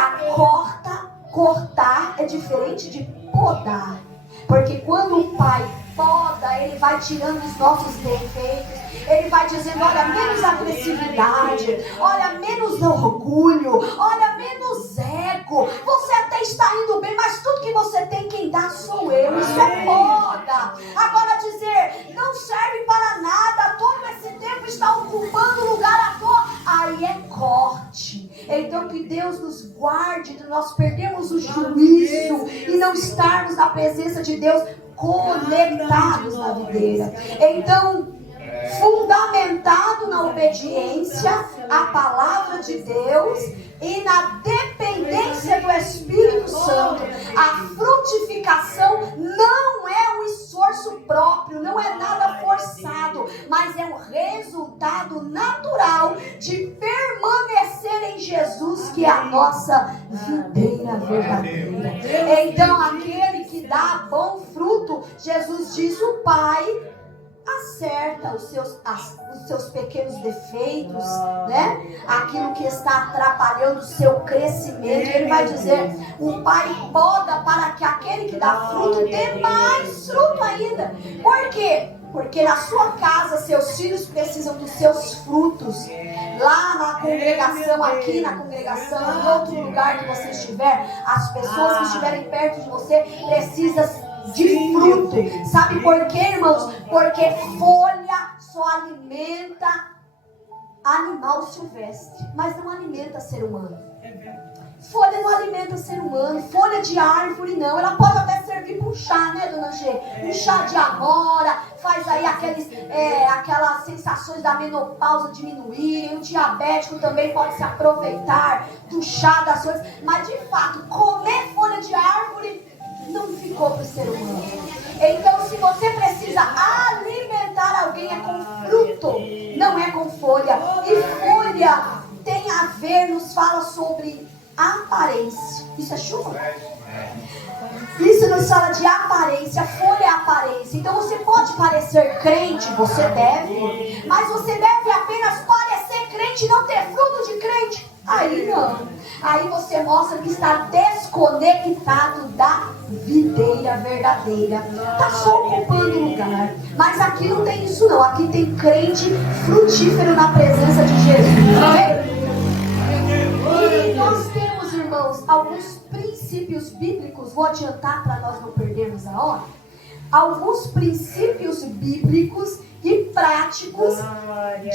cortar é diferente de podar. Porque quando o Pai poda, Ele vai tirando os nossos defeitos. Ele vai dizendo: olha, menos agressividade, olha, menos orgulho, olha, menos ego. Você até está indo bem, mas tudo que você tem, quem dá sou eu. Isso é poda. Agora dizer, não serve para nada, todo esse tempo está ocupando lugar à toa, aí é corte. Então que Deus nos guarde de nós perdermos o juízo e não estarmos na presença de Deus conectados na videira. Então, fundamentado na obediência à palavra de Deus e na dependência do Espírito Santo, a frutificação não é um esforço próprio, não é nada forçado, mas é um resultado natural de permanecer em Jesus, que é a nossa videira verdadeira. Então, aquele que dá bom fruto, Jesus diz, o Pai acerta os seus pequenos defeitos, né? Aquilo que está atrapalhando o seu crescimento. Ele vai dizer, o Pai poda para que aquele que dá fruto dê mais fruto ainda. Por quê? Porque na sua casa, seus filhos precisam dos seus frutos. Lá na congregação, aqui na congregação, em outro lugar que você estiver, as pessoas que estiverem perto de você precisam de fruto. Sabe por quê, irmãos? Porque folha só alimenta animal silvestre, mas não alimenta ser humano. Folha não alimenta ser humano. Folha de árvore não. Ela pode até servir para um chá, né, dona G? Um chá de amora, faz aí aquelas sensações da menopausa diminuírem. O diabético também pode se aproveitar do chá das coisas. Mas de fato, comer folha de árvore não ficou para o ser humano. Então, se você precisa alimentar alguém, é com fruto, não é com folha. E folha tem a ver, nos fala sobre aparência. Isso é chuva? Isso nos fala de aparência. Folha é aparência. Então você pode parecer crente, você deve, mas você deve apenas parecer crente e não ter fruto de crente. Aí não. Aí você mostra que está desconectado da videira verdadeira. Está só ocupando lugar. Mas aqui não tem isso não. Aqui tem crente frutífero na presença de Jesus. E nós temos, irmãos, alguns princípios bíblicos. Vou adiantar para nós não perdermos a hora. Alguns princípios bíblicos e práticos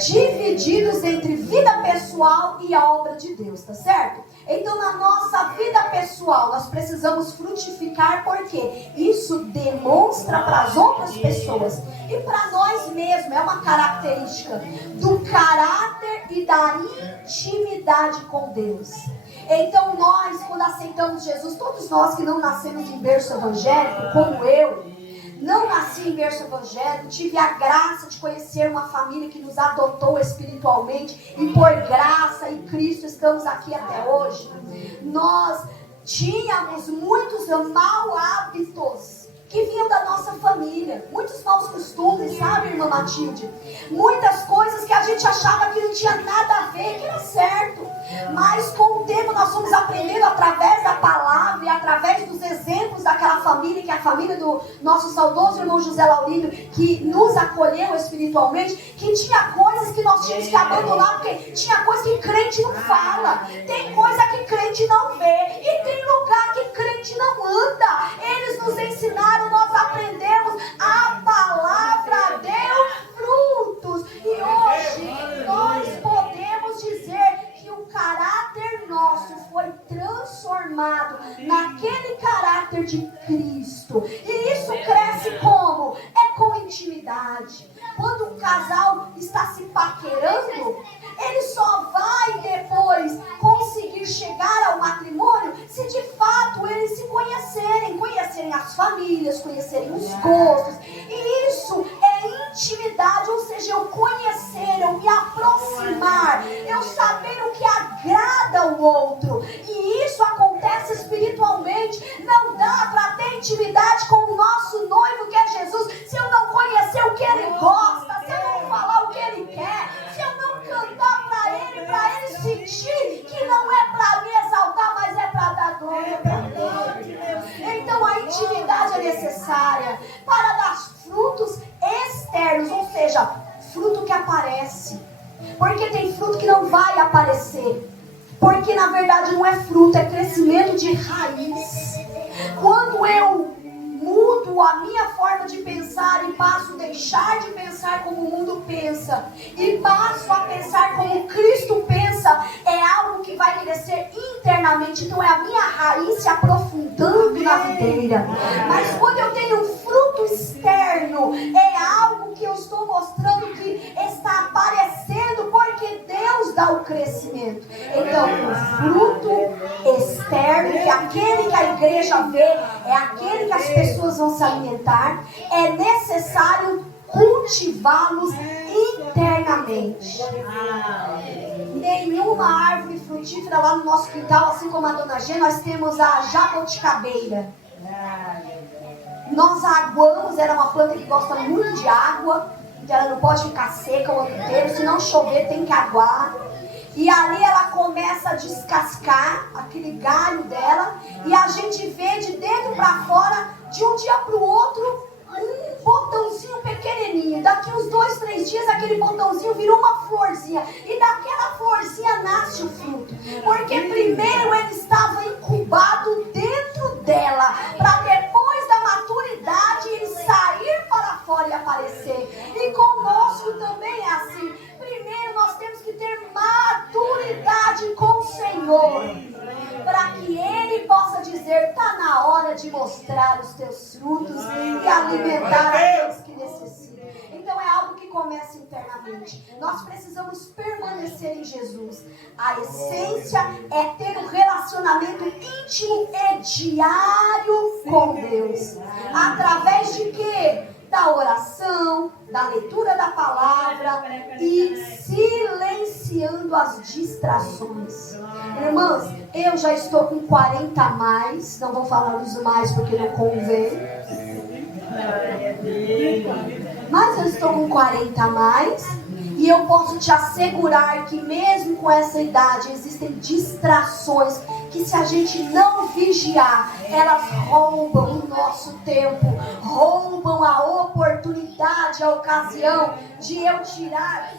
divididos entre vida pessoal e a obra de Deus, tá certo? Então, na nossa vida pessoal, nós precisamos frutificar, porque isso demonstra para as outras pessoas e para nós mesmos, é uma característica do caráter e da intimidade com Deus. Então, nós, quando aceitamos Jesus, todos nós que não nascemos em berço evangélico, como eu, não nasci em berço evangélico, tive a graça de conhecer uma família que nos adotou espiritualmente e por graça e Cristo estamos aqui até hoje. Nós tínhamos muitos maus hábitos que vinham da nossa família, muitos maus costumes, sabe, irmã Matilde? Muitas coisas que a gente achava que não tinha nada a ver, que era certo. Mas com o tempo nós fomos aprendendo através da palavra e através dos exemplos daquela família, que é a família do nosso saudoso irmão José Laurindo, que nos acolheu espiritualmente, que tinha coisas que nós tínhamos que abandonar, porque tinha coisa que crente não fala, tem coisa que crente não vê, e tem lugar que crente não anda. Eles nos ensinaram, nós aprendemos, a palavra deu frutos, e hoje nós podemos dizer que o intimidade. Quando um casal está se paquerando, ele só vai depois conseguir chegar ao matrimônio se de fato eles se conhecerem as famílias, conhecerem os gostos. E isso é intimidade, ou seja, eu conhecer, eu me aproximar, eu saber o que agrada o outro. E isso acontece espiritualmente. Não dá para ter intimidade com o nosso noivo que é Jesus se eu não conhecer o que ele gosta, se eu não falar o que ele quer, se eu não cantar para ele sentir que não é para me exaltar, mas é para dar glória para ele. Então a intimidade é necessária para dar frutos externos, ou seja, fruto que aparece. Porque tem fruto que não vai aparecer. Porque na verdade não é fruto, é crescimento de raiz. Quando eu mudo a minha forma de pensar e passo a deixar de pensar como o mundo pensa e passo a pensar como Cristo pensa, é algo que vai crescer internamente. Então é a minha raiz se aprofundando na videira. Mas quando eu tenho um fruto externo, é algo que eu estou mostrando que está aparecendo, porque Deus dá o crescimento. Então o fruto externo, que é aquele que a igreja vê, é aquele que as pessoas vão se alimentar, é necessário cultivá-los internamente. Nenhuma árvore frutífera lá no nosso quintal, assim como a Dona G, nós temos a jabuticabeira. Nós aguamos, era uma planta que gosta muito de água, ela não pode ficar seca o ano inteiro, se não chover tem que aguar. E ali ela começa a descascar aquele galho dela, e a gente vê de dentro para fora, de um dia para o outro, um botãozinho pequenininho. Daqui uns 2, 3 dias aquele botãozinho virou uma florzinha, e daquela florzinha nasce o fruto. Porque primeiro ele estava incubado dentro dela, para depois da maturidade ele sair para fora e aparecer. E conosco também é assim. Primeiro nós temos que ter maturidade com o Senhor, para que Ele possa dizer: está na hora de mostrar os teus frutos e alimentar aqueles que necessitam. Então é algo que começa internamente. Nós precisamos permanecer em Jesus. A essência é ter um relacionamento íntimo e diário com Deus. Através de quê? Da oração, da leitura da palavra e silenciando as distrações. Irmãs, eu já estou com 40 a mais, não vou falar os mais porque não convém, mas eu estou com 40 a mais, e eu posso te assegurar que mesmo com essa idade existem distrações que, se a gente não vigiar, elas roubam o nosso tempo, roubam a oportunidade, a ocasião de eu tirar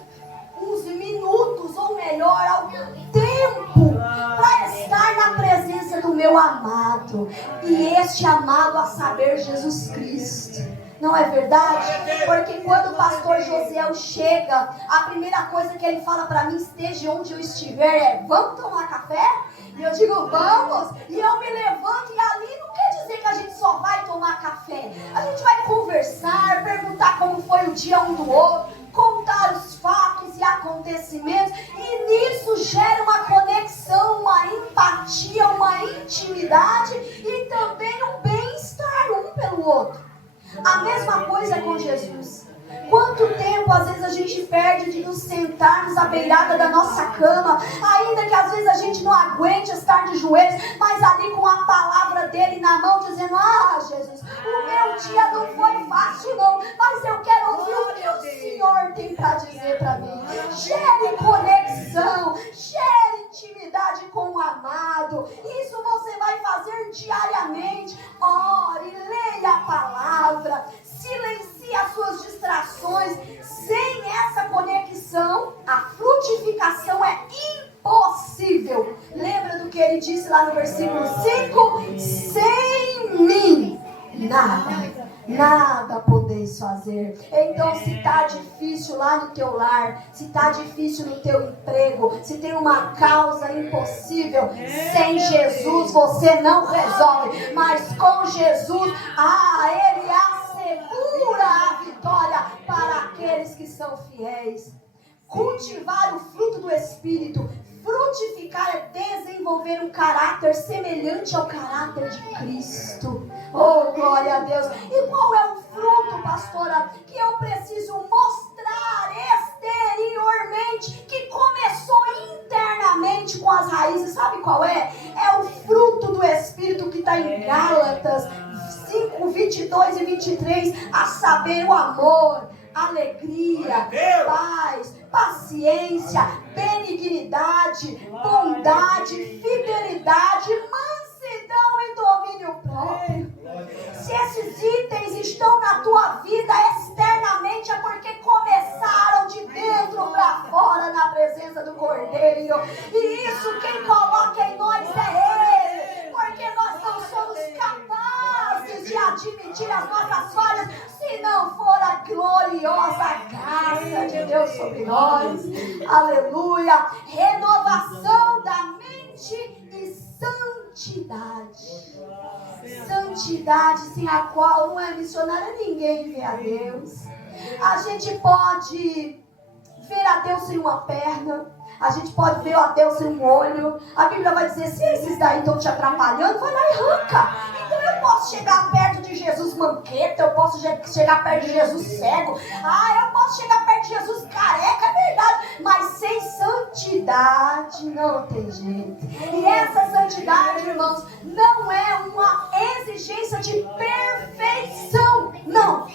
uns minutos, ou melhor, algum tempo para estar na presença do meu amado. E este amado, a saber, Jesus Cristo. Não é verdade? Porque quando o pastor Josiel chega, a primeira coisa que ele fala para mim, esteja onde eu estiver, é: vamos tomar café? E eu digo: vamos. E eu me levanto, e ali não quer dizer que a gente só vai tomar café. A gente vai conversar, perguntar como foi o dia um do outro, contar os fatos e acontecimentos, e nisso gera uma conexão, uma empatia, uma intimidade e também um bem-estar um pelo outro. A mesma coisa com Jesus. Quanto tempo às vezes a gente perde de nos sentarmos à beirada da nossa cama, ainda que às vezes a gente não aguente estar de joelhos, mas ali com a palavra dele na mão, dizendo: ah, Jesus, o meu dia não foi fácil não, mas eu quero ouvir o que o Senhor tem para dizer para mim. Gere conexão, gere intimidade com o amado. Isso você vai fazer diariamente. Ore, leia a palavra, silencie as suas distrações. Sem essa conexão, a frutificação é impossível. Lembra do que ele disse lá no versículo 5? Sem mim, nada podeis fazer. Então, se está difícil lá no teu lar, se está difícil no teu emprego, se tem uma causa impossível, sem Jesus você não resolve. Mas com Jesus, Ele assegura a vitória. que são fiéis. Cultivar o fruto do Espírito, frutificar é desenvolver um caráter semelhante ao caráter de Cristo. Oh, glória a Deus. E qual é o fruto, pastora, que eu preciso mostrar exteriormente, que começou internamente com as raízes? Sabe qual é? É o fruto do Espírito que está em Gálatas 5, 22 e 23, a saber, o amor, alegria, paz, paciência, benignidade, bondade, fidelidade, mansidão e domínio próprio. Se esses itens estão na tua vida externamente, é porque começaram de dentro para fora na presença do Cordeiro. E isso quem coloca em nós é Ele, porque nós não somos capazes de admitir as nossas falhas se não for a gloriosa graça de Deus sobre nós. Aleluia! Renovação da mente e santidade. Santidade sem a qual não é missionária, ninguém vê a Deus. A gente pode ver a Deus sem uma perna, a gente pode ver a Deus sem um olho. A Bíblia vai dizer, se esses daí estão te atrapalhando, vai lá e arranca. Então eu posso chegar perto de Jesus manqueta, eu posso chegar perto de Jesus cego, eu posso chegar perto de Jesus careca, é verdade, mas sem santidade não tem jeito. E essa santidade, irmãos, não é uma exigência de perfeição, não.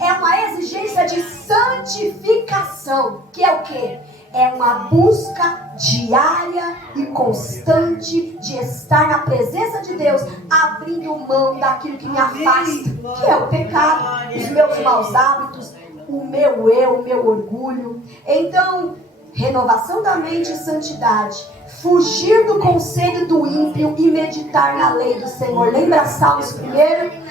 É uma exigência de santificação, que é o quê? É uma busca diária e constante de estar na presença de Deus, abrindo mão daquilo que me afasta, que é o pecado, os meus maus hábitos, o meu eu, o meu orgulho. Então, renovação da mente e santidade. Fugir do conselho do ímpio e meditar na lei do Senhor. Lembra Salmos 1?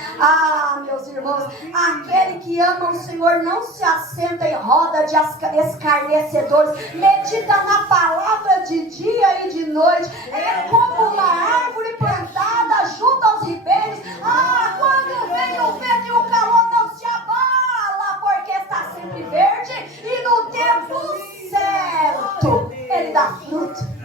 Meus irmãos, aquele que ama o Senhor não se assenta em roda de escarnecedores. Medita na palavra de dia e de noite. É como uma árvore plantada junto aos ribeiros. Quando vem o vento e o calor, não se abala, porque está sempre verde e no tempo certo ele dá fruto.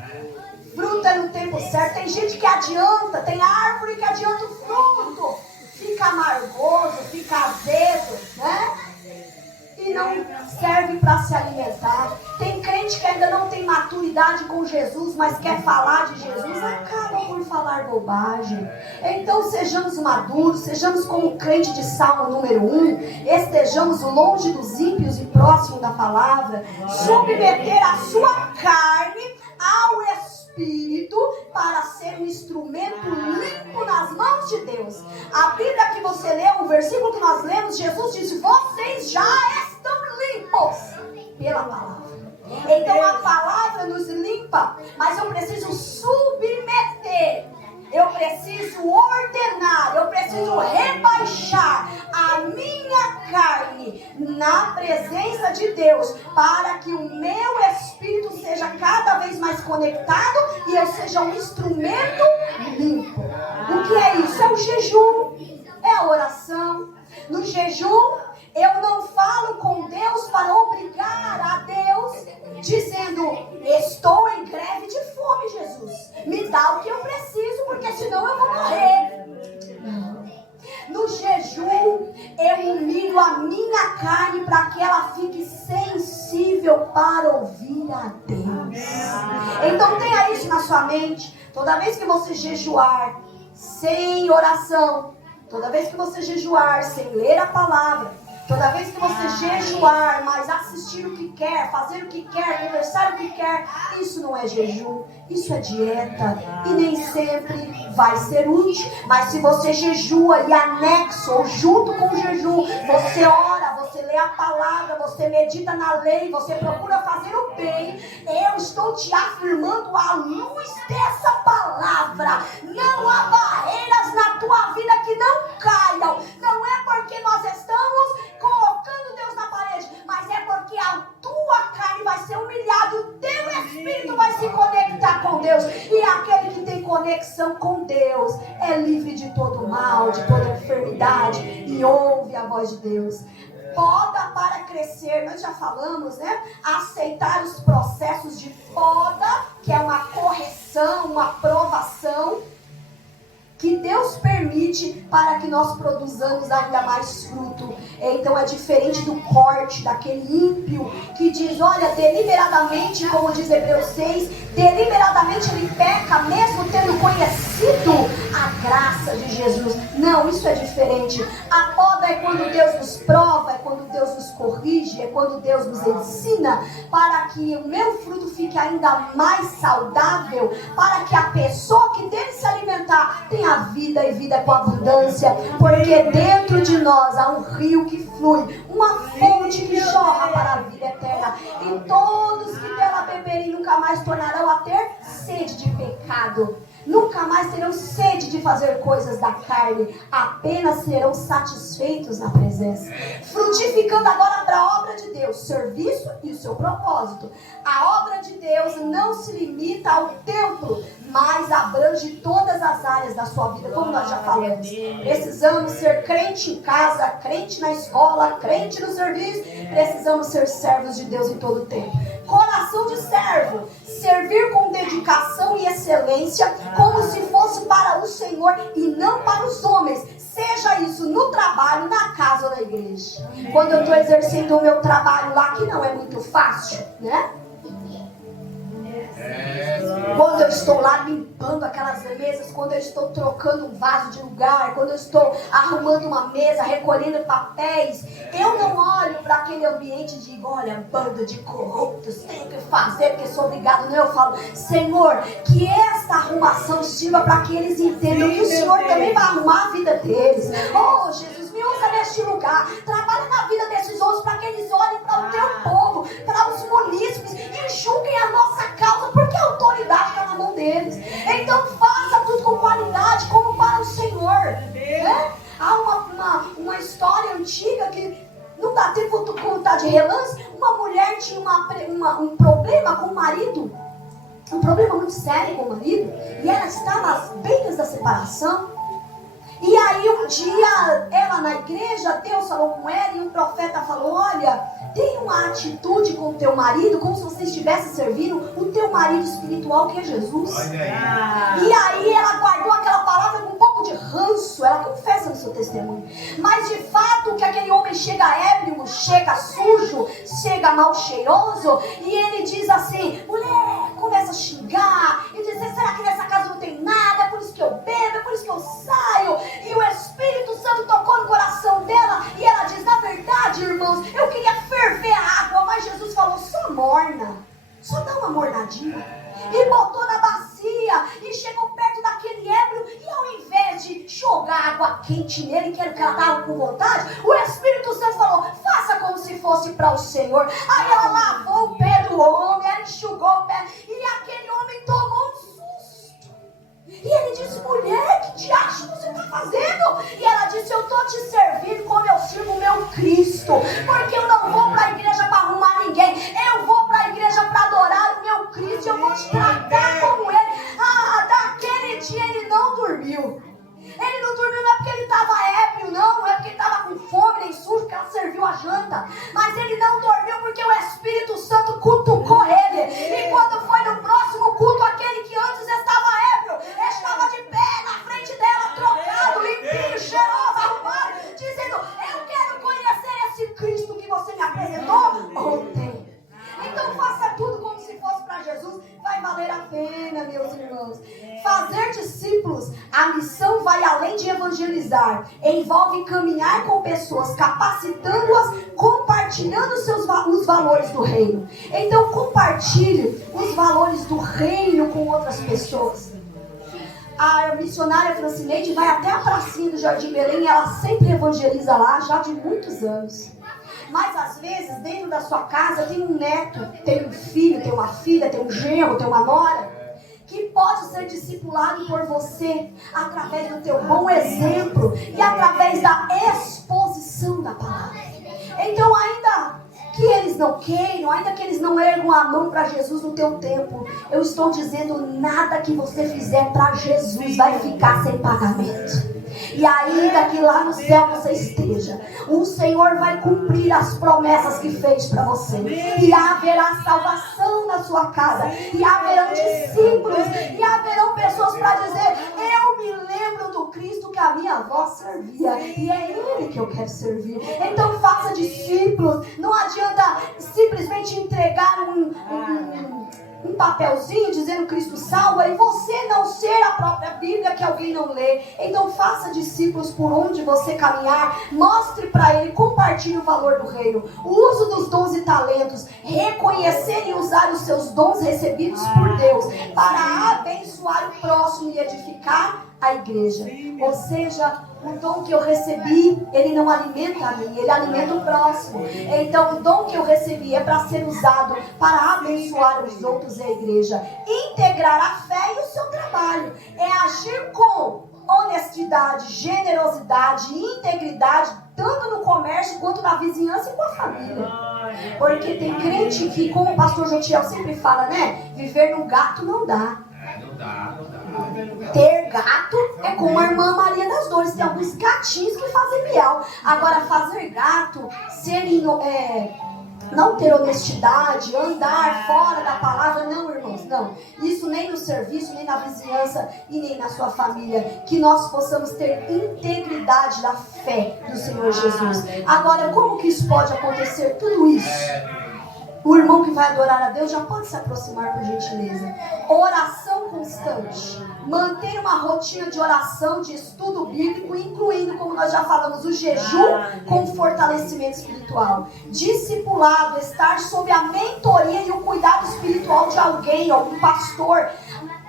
Fruta no tempo certo. Tem gente que adianta, tem árvore que adianta o fruto. Fica amargoso, fica azedo, né? E não serve para se alimentar. Tem crente que ainda não tem maturidade com Jesus, mas quer falar de Jesus, acaba por falar bobagem. Então sejamos maduros, sejamos como o crente de Salmo número 1, estejamos longe dos ímpios e próximo da palavra, submeter a sua carne ao Espírito para ser um instrumento limpo nas mãos de Deus. A Bíblia que você leu, o versículo que nós lemos, Jesus disse, vocês já estão limpos pela palavra. Então a palavra nos limpa, mas eu preciso submeter, eu preciso ordenar, eu preciso rebaixar a minha carne na presença de Deus, para que o meu espírito seja cada vez mais conectado e eu seja um instrumento limpo. O que é isso? É o jejum, é a oração. No jejum, eu não falo com Deus para obrigar a Deus, dizendo, estou em greve de fome, Jesus. Me dá o que eu preciso, porque senão eu vou morrer. No jejum, eu humilho a minha carne para que ela fique sensível para ouvir a Deus. Então tenha isso na sua mente. Toda vez que você jejuar sem oração, toda vez que você jejuar sem ler a palavra, toda vez que você jejuar, mas assistir o que quer, fazer o que quer, conversar o que quer, isso não é jejum, isso é dieta. E nem sempre vai ser útil. Mas se você jejua e anexo, ou junto com o jejum, você ora, você lê a palavra, você medita na lei, você procura fazer o bem, eu estou te afirmando à luz dessa palavra, não há barreiras na tua vida que não caiam. Não é porque nós estamos colocando Deus na parede, mas é porque a tua carne vai ser humilhada, o teu espírito vai se conectar com Deus, e aquele que tem conexão com Deus é livre de todo mal, de toda enfermidade, e ouve a voz de Deus. Poda para crescer, nós já falamos, né? Aceitar os processos de poda, que é uma correção, uma provação, que Deus permite para que nós produzamos ainda mais fruto. Então é diferente do corte, daquele ímpio que diz, olha, deliberadamente, como diz Hebreus 6, deliberadamente ele peca, mesmo tendo conhecido a graça de Jesus. Não, isso é diferente. A poda é quando Deus nos prova, é quando Deus nos corrige, é quando Deus nos ensina, para que o meu fruto fique ainda mais saudável, para que a pessoa que dele se alimentar tenha vida e vida com abundância, porque dentro de nós há um rio que flui, uma fonte que jorra para a vida eterna, e todos que dela beberem nunca mais tornarão a ter sede de pecado, nunca mais terão sede de fazer coisas da carne, apenas serão satisfeitos na presença, frutificando agora para a obra de Deus, serviço e o seu propósito. A obra de Deus não se limita ao templo, mas abrange todas as áreas da sua vida, como nós já falamos. Precisamos ser crente em casa, crente na escola, crente no serviço. Precisamos ser servos de Deus em todo o tempo. Coração de servo, servir com dedicação e excelência, como se fosse para o Senhor e não para os homens. Seja isso no trabalho, na casa ou na igreja. Quando eu estou exercendo o meu trabalho lá, que não é muito fácil, né? Quando eu estou lá limpando aquelas mesas, quando eu estou trocando um vaso de lugar, quando eu estou arrumando uma mesa, recolhendo papéis, eu não olho para aquele ambiente e digo, olha, bando de corruptos, tenho que fazer porque sou obrigado. Não, eu falo, Senhor, que esta arrumação sirva para que eles entendam que o Senhor também vai arrumar a vida deles. Oh, Jesus, me usa neste lugar, trabalha na vida desses outros para que eles olhem para o teu povo, para os munícipes e julguem a nossa causa, porque a autoridade está na mão deles. Então faça tudo com qualidade, como para o Senhor, né? Há uma história antiga que não dá tempo de contar de relance. Uma mulher tinha um problema com o marido, um problema muito sério com o marido, e ela estava às beiras da separação. E aí um dia, ela na igreja, Deus falou com ela e o profeta falou, olha, tenha uma atitude com o teu marido, como se você estivesse servindo o teu marido espiritual, que é Jesus. E aí ela guardou aquela palavra com um pouco de ranço, ela confessa no seu testemunho. Mas de fato que aquele homem chega ébrio, chega sujo, chega mal cheiroso, e ele diz assim, mulher, começa a xingar, e dizer, será que nessa casa não tem nada? É por isso que eu bebo, é por isso que eu saio. E o Espírito Santo tocou no coração dela, e ela diz, na verdade, irmãos, eu queria ferver a água, mas Jesus falou, só morna, só dá uma mornadinha. E botou na bacia, e chegou perto daquele ébrio, e ao invés de jogar água quente nele, que era o que ela estava com vontade, o Espírito Santo falou, faça como se fosse para o Senhor. Aí ela lavou o pé do homem, ela enxugou o pé, e aquele homem tomou um susto. E ele disse, mulher, que diacho você está fazendo? E ela disse, eu estou te servindo como eu sirvo o meu Cristo, porque eu não vou para a igreja para arrumar ninguém, eu vou para a igreja para adorar o meu Cristo, eu vou te tratar como ele. Daquele dia ele não dormiu. Ele não dormiu não é porque ele estava ébrio, não é porque ele estava com fome nem sujo, porque ela serviu a janta, mas ele não dormiu porque o Espírito Santo cutucou ele. E quando foi no próximo culto, aquele que antes estava ébrio estava de pé na frente dela, trocado, limpinho, cheiroso, arrumado, dizendo, eu quero conhecer esse Cristo que você me apresentou ontem. Então faça tudo como se fosse para Jesus, vai valer a pena, meus irmãos. Fazer discípulos, a missão vai além de evangelizar, envolve caminhar com pessoas, capacitando-as, compartilhando os valores do reino. Então compartilhe os valores do reino com outras pessoas. A missionária Francineide vai até a pracinha do Jardim Belém e ela sempre evangeliza lá, já de muitos anos. Mas às vezes dentro da sua casa tem um neto, tem um filho, tem uma filha, tem um genro, tem uma nora, que pode ser discipulado por você através do teu bom exemplo e através da exposição da palavra. Então ainda que eles não queiram, ainda que eles não ergam a mão para Jesus no teu tempo, eu estou dizendo, nada que você fizer para Jesus vai ficar sem pagamento. E ainda que lá no céu você esteja, o Senhor vai cumprir as promessas que fez para você. E haverá salvação na sua casa. E haverão discípulos. E haverão pessoas para dizer: eu me lembro do Cristo que a minha avó servia. E é Ele que eu quero servir. Então faça discípulos. Não adianta simplesmente entregar um papelzinho dizendo Cristo salva e você não ser a própria Bíblia que alguém não lê. Então faça discípulos por onde você caminhar, mostre para ele, compartilhe o valor do reino, o uso dos dons e talentos, reconhecer e usar os seus dons recebidos por Deus para abençoar o próximo e edificar a igreja. Ou seja, o dom que eu recebi, ele não alimenta a mim, ele alimenta o próximo. Então o dom que eu recebi é para ser usado para abençoar os outros e a igreja. Integrar a fé e o seu trabalho é agir com honestidade, generosidade e integridade, tanto no comércio quanto na vizinhança e com a família. Porque tem crente que, como o pastor Jotiel sempre fala, né? Viver no gato não dá. Ter gato é como a irmã Maria das Dores. Tem alguns gatinhos que fazem miau. Agora, fazer gato, não ter honestidade, andar fora da palavra, não, irmãos, não. Isso nem no serviço, nem na vizinhança e nem na sua família. Que nós possamos ter integridade da fé do Senhor Jesus. Agora, como que isso pode acontecer? Tudo isso. O irmão que vai adorar a Deus já pode se aproximar, por gentileza. Oração constante. Manter uma rotina de oração, de estudo bíblico, incluindo, como nós já falamos, o jejum com fortalecimento espiritual. Discipulado, estar sob a mentoria e o cuidado espiritual de alguém, algum pastor.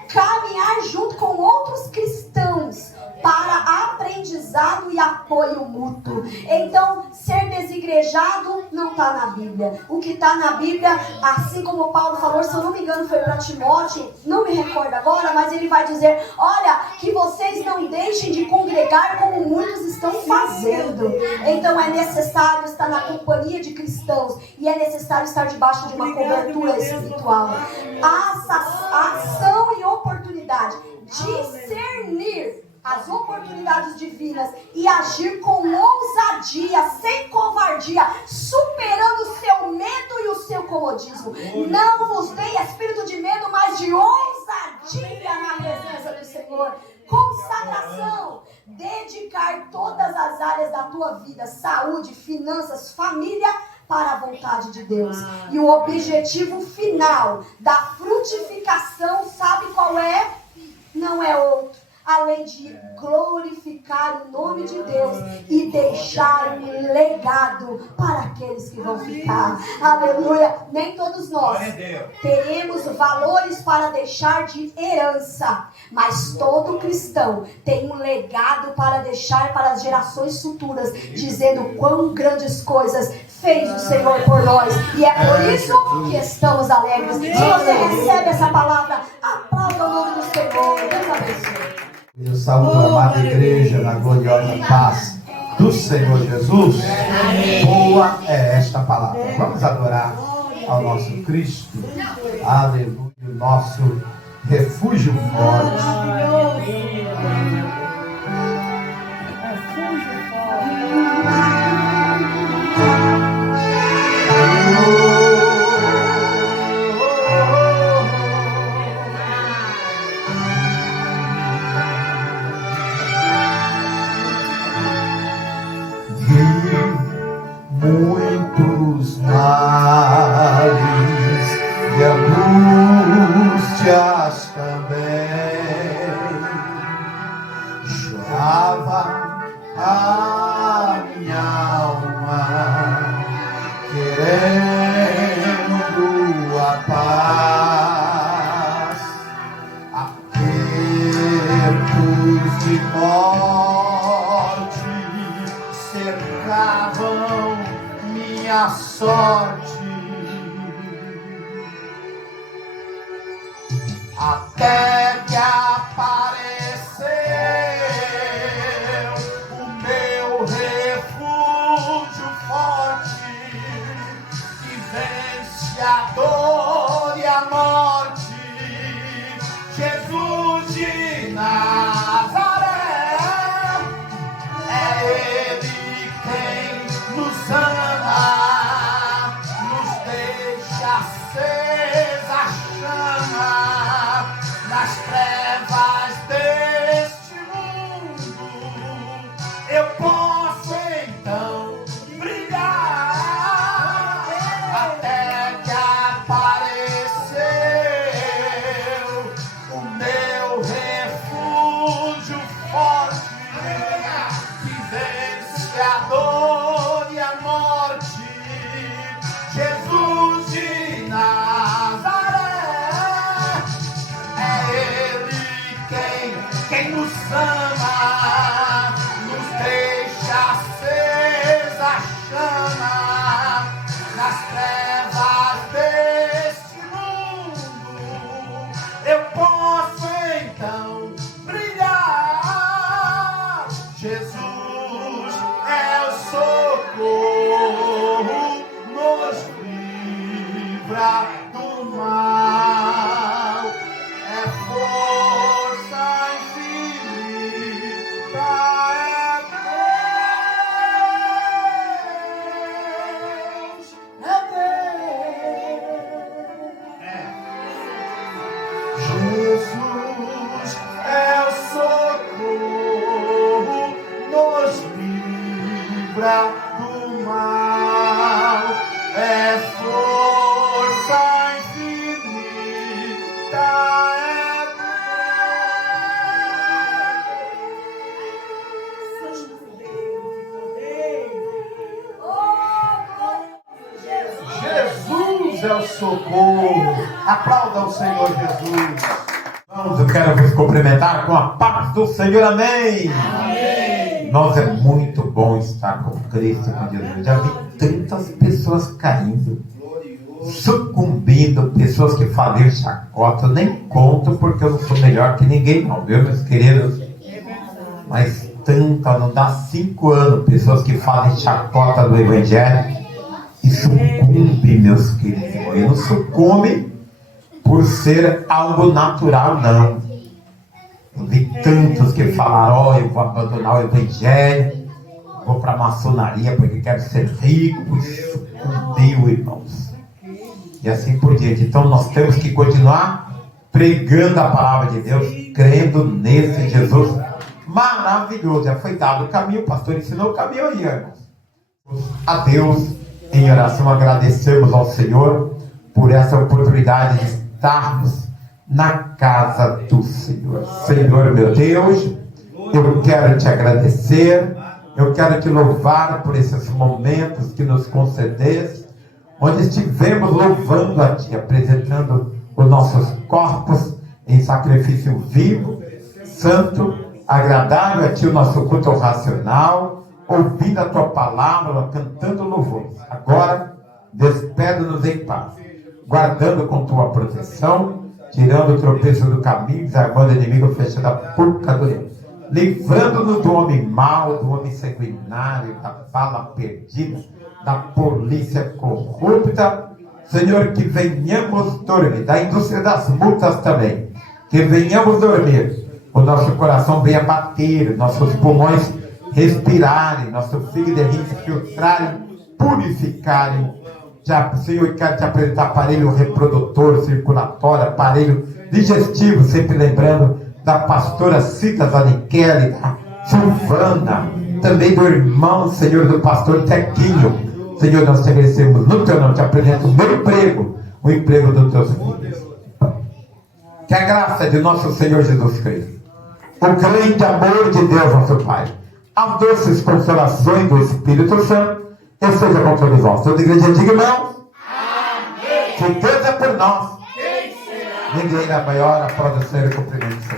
Caminhar junto com outros cristãos para aprendizado e apoio mútuo. Então, ser desigrejado não está na Bíblia. O que está na Bíblia, assim como Paulo falou, se eu não me engano foi para Timóteo, não me recordo agora, mas ele vai dizer: olha, que vocês não deixem de congregar como muitos estão fazendo. Então é necessário estar na companhia de cristãos e é necessário estar debaixo de uma cobertura espiritual. Ação e oportunidade. Discernir as oportunidades divinas e agir com ousadia, sem covardia, superando o seu medo e o seu comodismo. Não vos dei espírito de medo, mas de ousadia na presença do Senhor. Consagração, dedicar todas as áreas da tua vida, saúde, finanças, família, para a vontade de Deus. E o objetivo final da frutificação, sabe qual é? Não é outro, além de glorificar o nome de Deus e deixar um legado para aqueles que vão ficar. Aleluia! Nem todos nós teremos valores para deixar de herança, mas todo cristão tem um legado para deixar para as gerações futuras, dizendo quão grandes coisas fez o Senhor por nós, e é por isso que estamos alegres. Se você recebe essa palavra, aplauda o nome do Senhor. Deus abençoe. Eu saúdo a amada igreja na gloriosa paz do Senhor Jesus. Boa é esta palavra. Vamos adorar ao nosso Cristo. Aleluia, o nosso refúgio forte. Muitos males e angústias também, chorava a minha alma, querendo a paz. Apertos de morte cercavam minha sorte, até que apareceu o meu refúgio forte, que vem chama, nos deixa acesa a chama nas trevas deste mundo. Eu posso então brilhar até que apareceu o meu refúgio forte que vence a dor e a morte, Jesus de Nazaré. É Ele quem nos ama, nos deixa acesa a chama nas trevas deste mundo. Eu posso então brilhar. Jesus é o socorro, nos livra do mal. É força infinita, é Deus, Jesus é o socorro, nos livra do mal. É força infinita, é Jesus é o socorro. Aplauda o Senhor Jesus. Irmãos, eu quero vos cumprimentar com a paz do Senhor. Amém. Amém. Nós é muito bom estar com Cristo, com Jesus. Já vi tantas pessoas caindo, sucumbindo, pessoas que fazem chacota. Eu nem conto porque eu não sou melhor que ninguém, não, viu, meus queridos? Mas tanta, não dá 5 anos, pessoas que fazem chacota do Evangelho e sucumbe, meus queridos. E não sucumbe por ser algo natural, não. Eu vi tantos que falaram: eu vou abandonar o Evangelho, vou para a maçonaria porque quero ser rico. E sucumbiu, irmãos. E assim por diante. Então nós temos que continuar pregando a palavra de Deus, crendo nesse Jesus maravilhoso. Já foi dado o caminho, o pastor ensinou o caminho aí, irmãos. A Deus, em oração, agradecemos ao Senhor por essa oportunidade de estarmos na casa do Senhor. Senhor, meu Deus, eu quero te agradecer, eu quero te louvar por esses momentos que nos concedeste, onde estivemos louvando a Ti, apresentando os nossos corpos em sacrifício vivo, santo, agradável a Ti, o nosso culto racional, ouvindo a Tua palavra, cantando louvores. Agora, despede-nos em paz, guardando com Tua proteção, tirando o tropeço do caminho, desarmando o inimigo, fechando a boca do leão, livrando-nos do homem mau, do homem sanguinário, da bala perdida, da polícia corrupta. Senhor, que venhamos dormir, da indústria das multas também, que venhamos dormir, o nosso coração venha bater, nossos pulmões respirarem, nosso fígado e rins filtrarem, purificarem. Já, Senhor, quero te apresentar aparelho reprodutor, circulatório, aparelho digestivo, sempre lembrando da pastora Cita Zanichelli, da Silvana, também do irmão, Senhor, do pastor Tequinho. Senhor, nós te agradecemos no teu nome, te apresento o meu emprego, o emprego dos teus filhos. Que a graça de nosso Senhor Jesus Cristo, o grande amor de Deus, nosso Pai, as doces consolações do Espírito Santo, esteja com todos vós. Toda a igreja diga, irmãos, amém. Se Deus é por nós, ninguém é maior, após o Senhor e cumprimento.